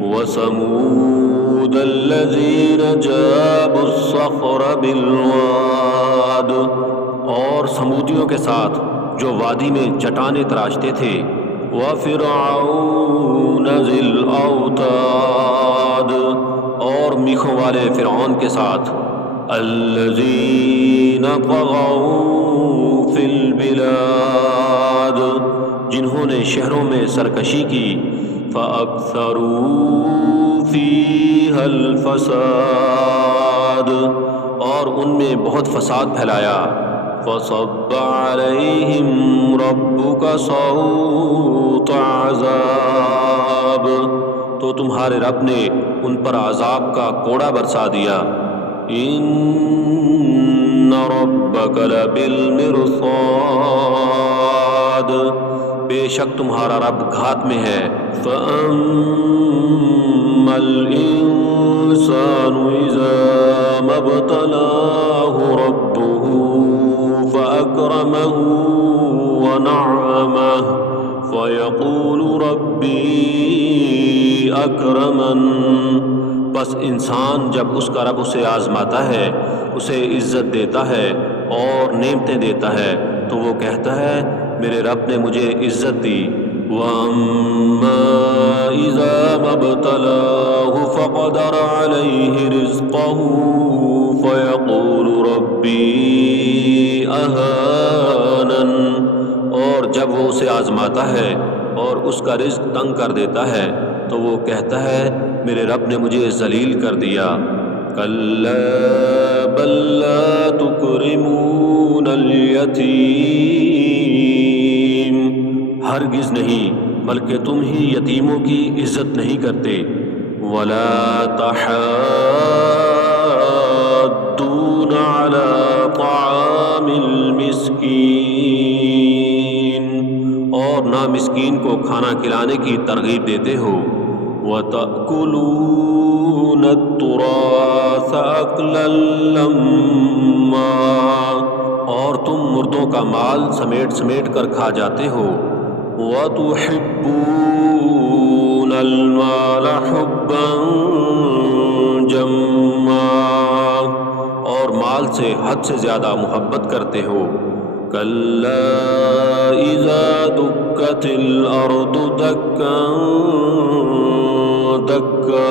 وَثَمُودَ الَّذِينَ جَابُوا الصَّخْرَ بِالْوَادِ اور سمودیوں کے ساتھ جو وادی میں چٹانیں تراشتے تھے۔ وَفِرْعَوْنَ ذِي الْأَوْتَادِ اور میخوں والے فرعون کے ساتھ۔ الذین طغوا فی البلاد، جنہوں نے شہروں میں سرکشی کی، فَأَكْثَرُوا فِيهَا الْفَسَادَ، اور ان میں بہت فساد پھیلایا، فَصَبَّ عَلَيْهِمْ رَبُّكَ صَوْتَ عَذَابٍ، تو تمہارے رب نے ان پر عذاب کا کوڑا برسا دیا، ان ربک لبالمرصاد، بے شک تمہارا رب گھات میں ہے، فَأَمَّا الْإِنسَانُ إِذَا مَا ابْتَلَاهُ رَبُّهُ فَأَكْرَمَهُ وَنَعَّمَهُ فَيَقُولُ رَبِّي أَكْرَمَنِ، بس انسان جب اس کا رب اسے آزماتا ہے، اسے عزت دیتا ہے اور نعمتیں دیتا ہے، تو وہ کہتا ہے میرے رب نے مجھے عزت دی، وَأَمَّا إِذَا مَا ابْتَلَاهُ فَقَدَرَ عَلَيْهِ رِزْقَهُ فَيَقُولُ رَبِّي أَهَانَنِ، اور جب وہ اسے آزماتا ہے اور اس کا رزق تنگ کر دیتا ہے تو وہ کہتا ہے میرے رب نے مجھے ذلیل کر دیا، کَلَّا بَل لَّا تُكْرِمُونَ الْيَتِيمَ، ہرگز نہیں بلکہ تم ہی یتیموں کی عزت نہیں کرتے، وَلَا تَحَاضُّونَ عَلَىٰ طَعَامِ الْمِسْكِينِ، اور نہ مسکین کو کھانا کھلانے کی ترغیب دیتے ہو، وَتَأْكُلُونَ التُّرَاثَ أَكْلًا لَمًّا، اور تم مردوں کا مال سمیٹ سمیٹ کر کھا جاتے ہو، وَتُحِبُّونَ الْمَالَ حُبًّا جَمًّا، اور مال سے حد سے زیادہ محبت کرتے ہو، كَلَّا إِذَا دُكَّتِ الْأَرْضُ دَكًّا دَكًّا،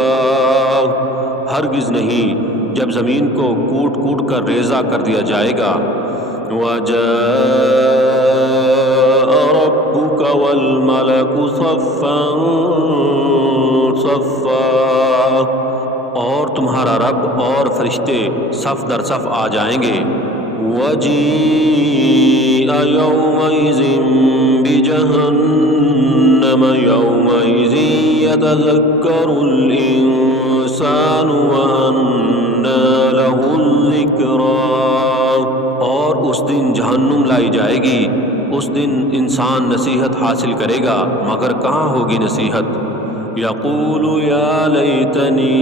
ہرگز نہیں جب زمین کو کوٹ کوٹ کر ریزہ کر دیا جائے گا، وَجَاءَ رَبُّكَ وَالْمَلَكُ صَفًّا صَفًّا، اور تمہارا رب اور فرشتے صف در صف آ جائیں گے، وَجِيءَ يَوْمَئِذٍ بِجَهَنَّمَ يَوْمَئِذٍ يَتَذَكَّرُ الْإِنسَانُ وَأَنَّىٰ لَهُ الذِّكْرَىٰ، اور اس دن جہنم لائی جائے گی، اس دن انسان نصیحت حاصل کرے گا مگر کہاں ہوگی نصیحت، یقول یا لیتنی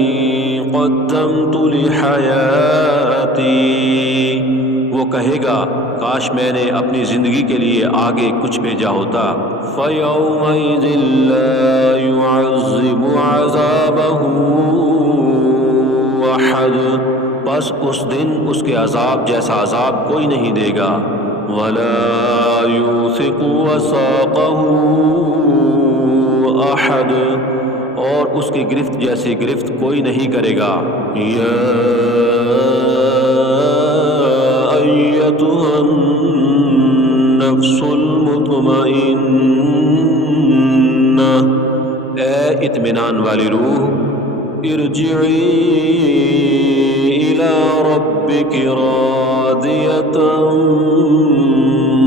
قدمت لحیاتی، وہ کہے گا کاش میں نے اپنی زندگی کے لیے آگے کچھ بھیجا ہوتا، فَيَوْمَئِذٍ لَّا يُعَذِّبُ عَذَابَهُ أَحَدٌ، بس اس دن اس کے عذاب جیسا عذاب کوئی نہیں دے گا، وَلَا يُوثِقُ وَثَاقَهُ أَحَدٌ، اور اس کی گرفت جیسی گرفت کوئی نہیں کرے گا، یا ایتھا النفس المطمئنہ، اے اطمینان والی روح، ارجعی الی ربک راضیۃ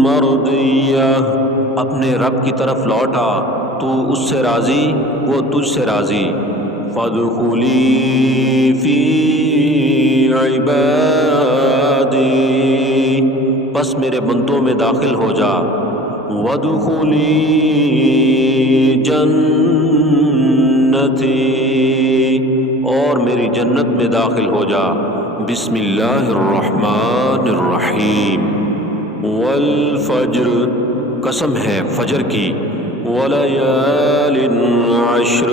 مرضیہ، اپنے رب کی طرف لوٹا تو اس سے راضی وہ تجھ سے راضی، فادخلی فی عبادی، بس میرے بندوں میں داخل ہو جا، وادخلی جنتی، اور میری جنت میں داخل ہو جا، بسم اللہ الرحمن الرحیم، والفجر، قسم ہے فجر کی، ولیال عشر،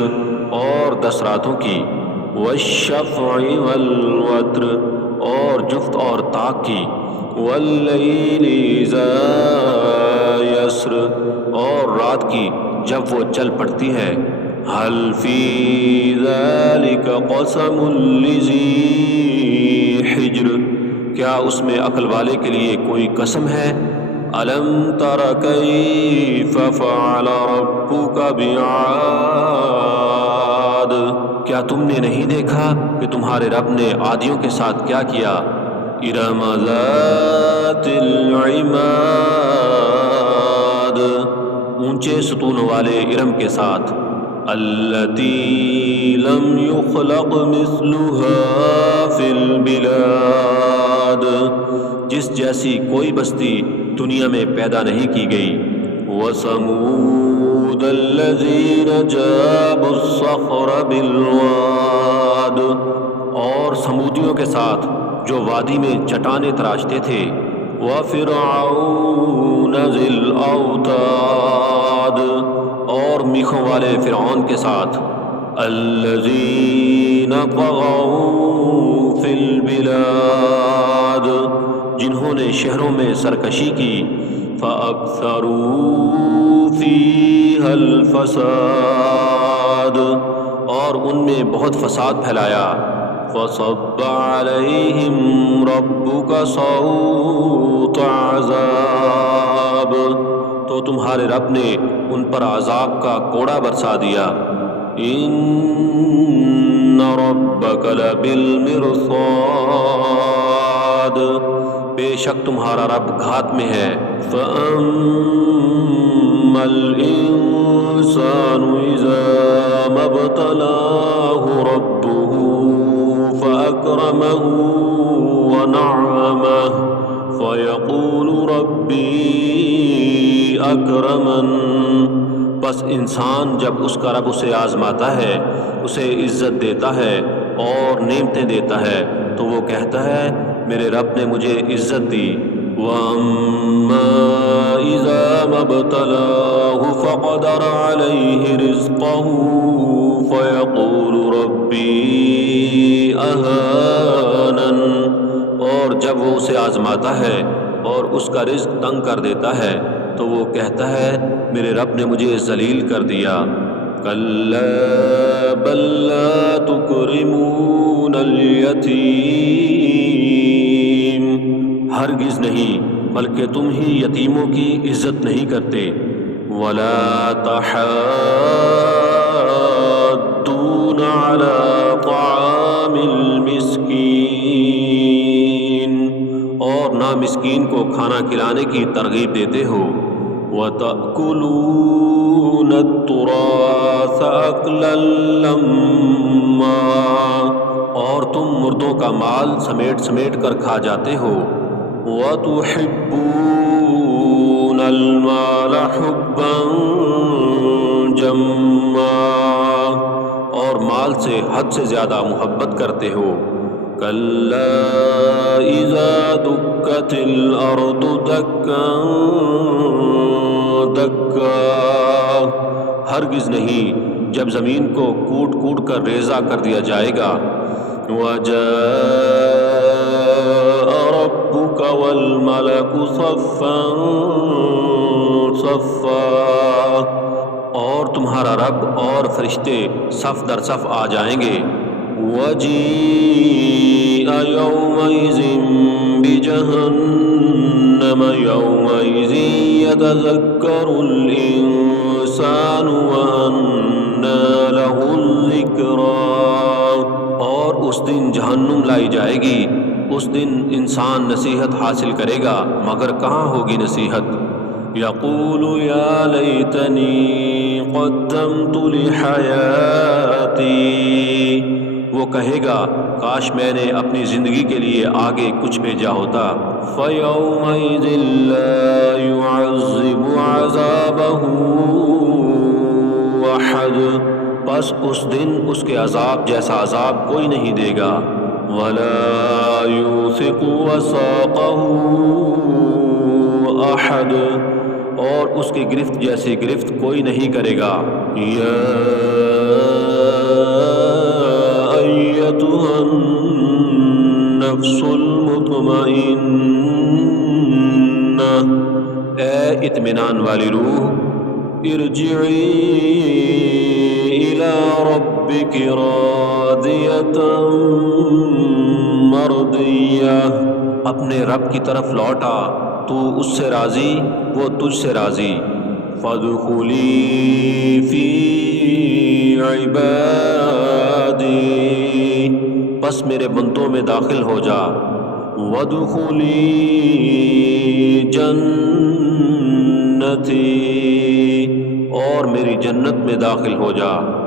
اور 10 راتوں کی، والشفع والوتر، اور جفت اور طاق کی، واللیل اذا یسر، اور رات کی جب وہ چل پڑتی ہے، هل فی ذلک قسم لذی حجر، کیا اس میں عقل والے کے لیے کوئی قسم ہے؟ الم تر کیف فعل ربک بعاد، کیا تم نے نہیں دیکھا کہ تمہارے رب نے عادیوں کے ساتھ کیا کیا؟ ارم ذات العماد، اونچے ستونوں والے ارم کے ساتھ، التی لم یخلق مثلها فی البلاد، جس جیسی کوئی بستی دنیا میں پیدا نہیں کی گئی۔ وثمود الذین جابوا الصخر بالواد، اور سمودیوں کے ساتھ جو وادی میں چٹانیں تراشتے تھے۔ وفرعون ذی الاوتاد، اور میخوں والے فرعون کے ساتھ، الذین طغوا فی البلاد، جنہوں نے شہروں میں سرکشی کی۔ فاکثروا فیہا الفساد، اور ان میں بہت فساد پھیلایا۔ فصب علیہم ربک صوت عذاب، تو تمہارے رب نے ان پر عذاب کا کوڑا برسا دیا۔ ان ربک لبالمرصاد، بے شک تمہارا رب گھات میں ہے۔ فَأَمَّا الْإِنسَانُ إِذَا مَا ابْتَلَاهُ رَبُّهُ فَأَكْرَمَهُ وَنَعَّمَهُ فَيَقُولُ رَبِّي أَكْرَمَنِ، بس انسان جب اس کا رب اسے آزماتا ہے، اسے عزت دیتا ہے اور نعمتیں دیتا ہے، تو وہ کہتا ہے میرے رب نے مجھے عزت دی۔ وَأَمَّا إِذَا مَا ابْتَلَاهُ فَقَدَرَ عَلَيْهِ رِزْقَهُ فَيَقُولُ رَبِّي أَهَانَنِ، اور جب وہ اسے آزماتا ہے اور اس کا رزق تنگ کر دیتا ہے تو وہ کہتا ہے میرے رب نے مجھے ذلیل کر دیا۔ کَلَّا بَل لَّا تُكْرِمُونَ الْيَتِيمَ، ہرگز نہیں بلکہ تم ہی یتیموں کی عزت نہیں کرتے۔ وَلَا تَحَاضُّونَ عَلَىٰ طَعَامِ الْمِسْكِينِ، اور نہ مسکین کو کھانا کھلانے کی ترغیب دیتے ہو۔ وَتَأْكُلُونَ التُّرَاثَ أَكْلًا لَمًّا، اور تم مردوں کا مال سمیٹ سمیٹ کر کھا جاتے ہو۔ وَتُحِبُّونَ الْمَالَ حُبًّا جَمًّا، اور مال سے حد سے زیادہ محبت کرتے ہو۔ كَلَّا إِذَا دُكَّتِ الْأَرْضُ دَكًّا دَكًّا، ہرگز نہیں جب زمین کو کوٹ کوٹ کر ریزہ کر دیا جائے گا۔ وَجَاءَ رَبُّكَ وَالْمَلَكُ صَفًّا صَفًّا، اور تمہارا رب اور فرشتے صف در صف آ جائیں گے۔ وَجِيءَ يَوْمَئِذٍ بِجَهَنَّمَ يَوْمَئِذٍ يَتَذَكَّرُ الْإِنسَانُ وَأَنَّىٰ لَهُ الذِّكْرَىٰ، اور اس دن جہنم لائی جائے گی، اس دن انسان نصیحت حاصل کرے گا مگر کہاں ہوگی نصیحت۔ یقول یا لیتنی قدمت لحیاتی، وہ کہے گا کاش میں نے اپنی زندگی کے لیے آگے کچھ بھیجا ہوتا۔ فَيَوْمَئِذٍ لَّا يُعَذِّبُ عَذَابَهُ أَحَدٌ، پس اس دن اس کے عذاب جیسا عذاب کوئی نہیں دے گا۔ وَلَا يُوثِقُ وَثَاقَهُ أَحَدٌ، اور اس کی گرفت جیسی گرفت کوئی نہیں کرے گا۔ یا ایتھا النفس المطمئنہ، اے اطمینان والی روح، ارجعی الی ربک راضیۃ مرضیہ، اپنے رب کی طرف لوٹا، تو اس سے راضی، وہ تجھ سے راضی۔ فادخلی فی عبادی، پس میرے بندوں میں داخل ہو جا۔ وادخلی جنتی، اور میری جنت میں داخل ہو جا۔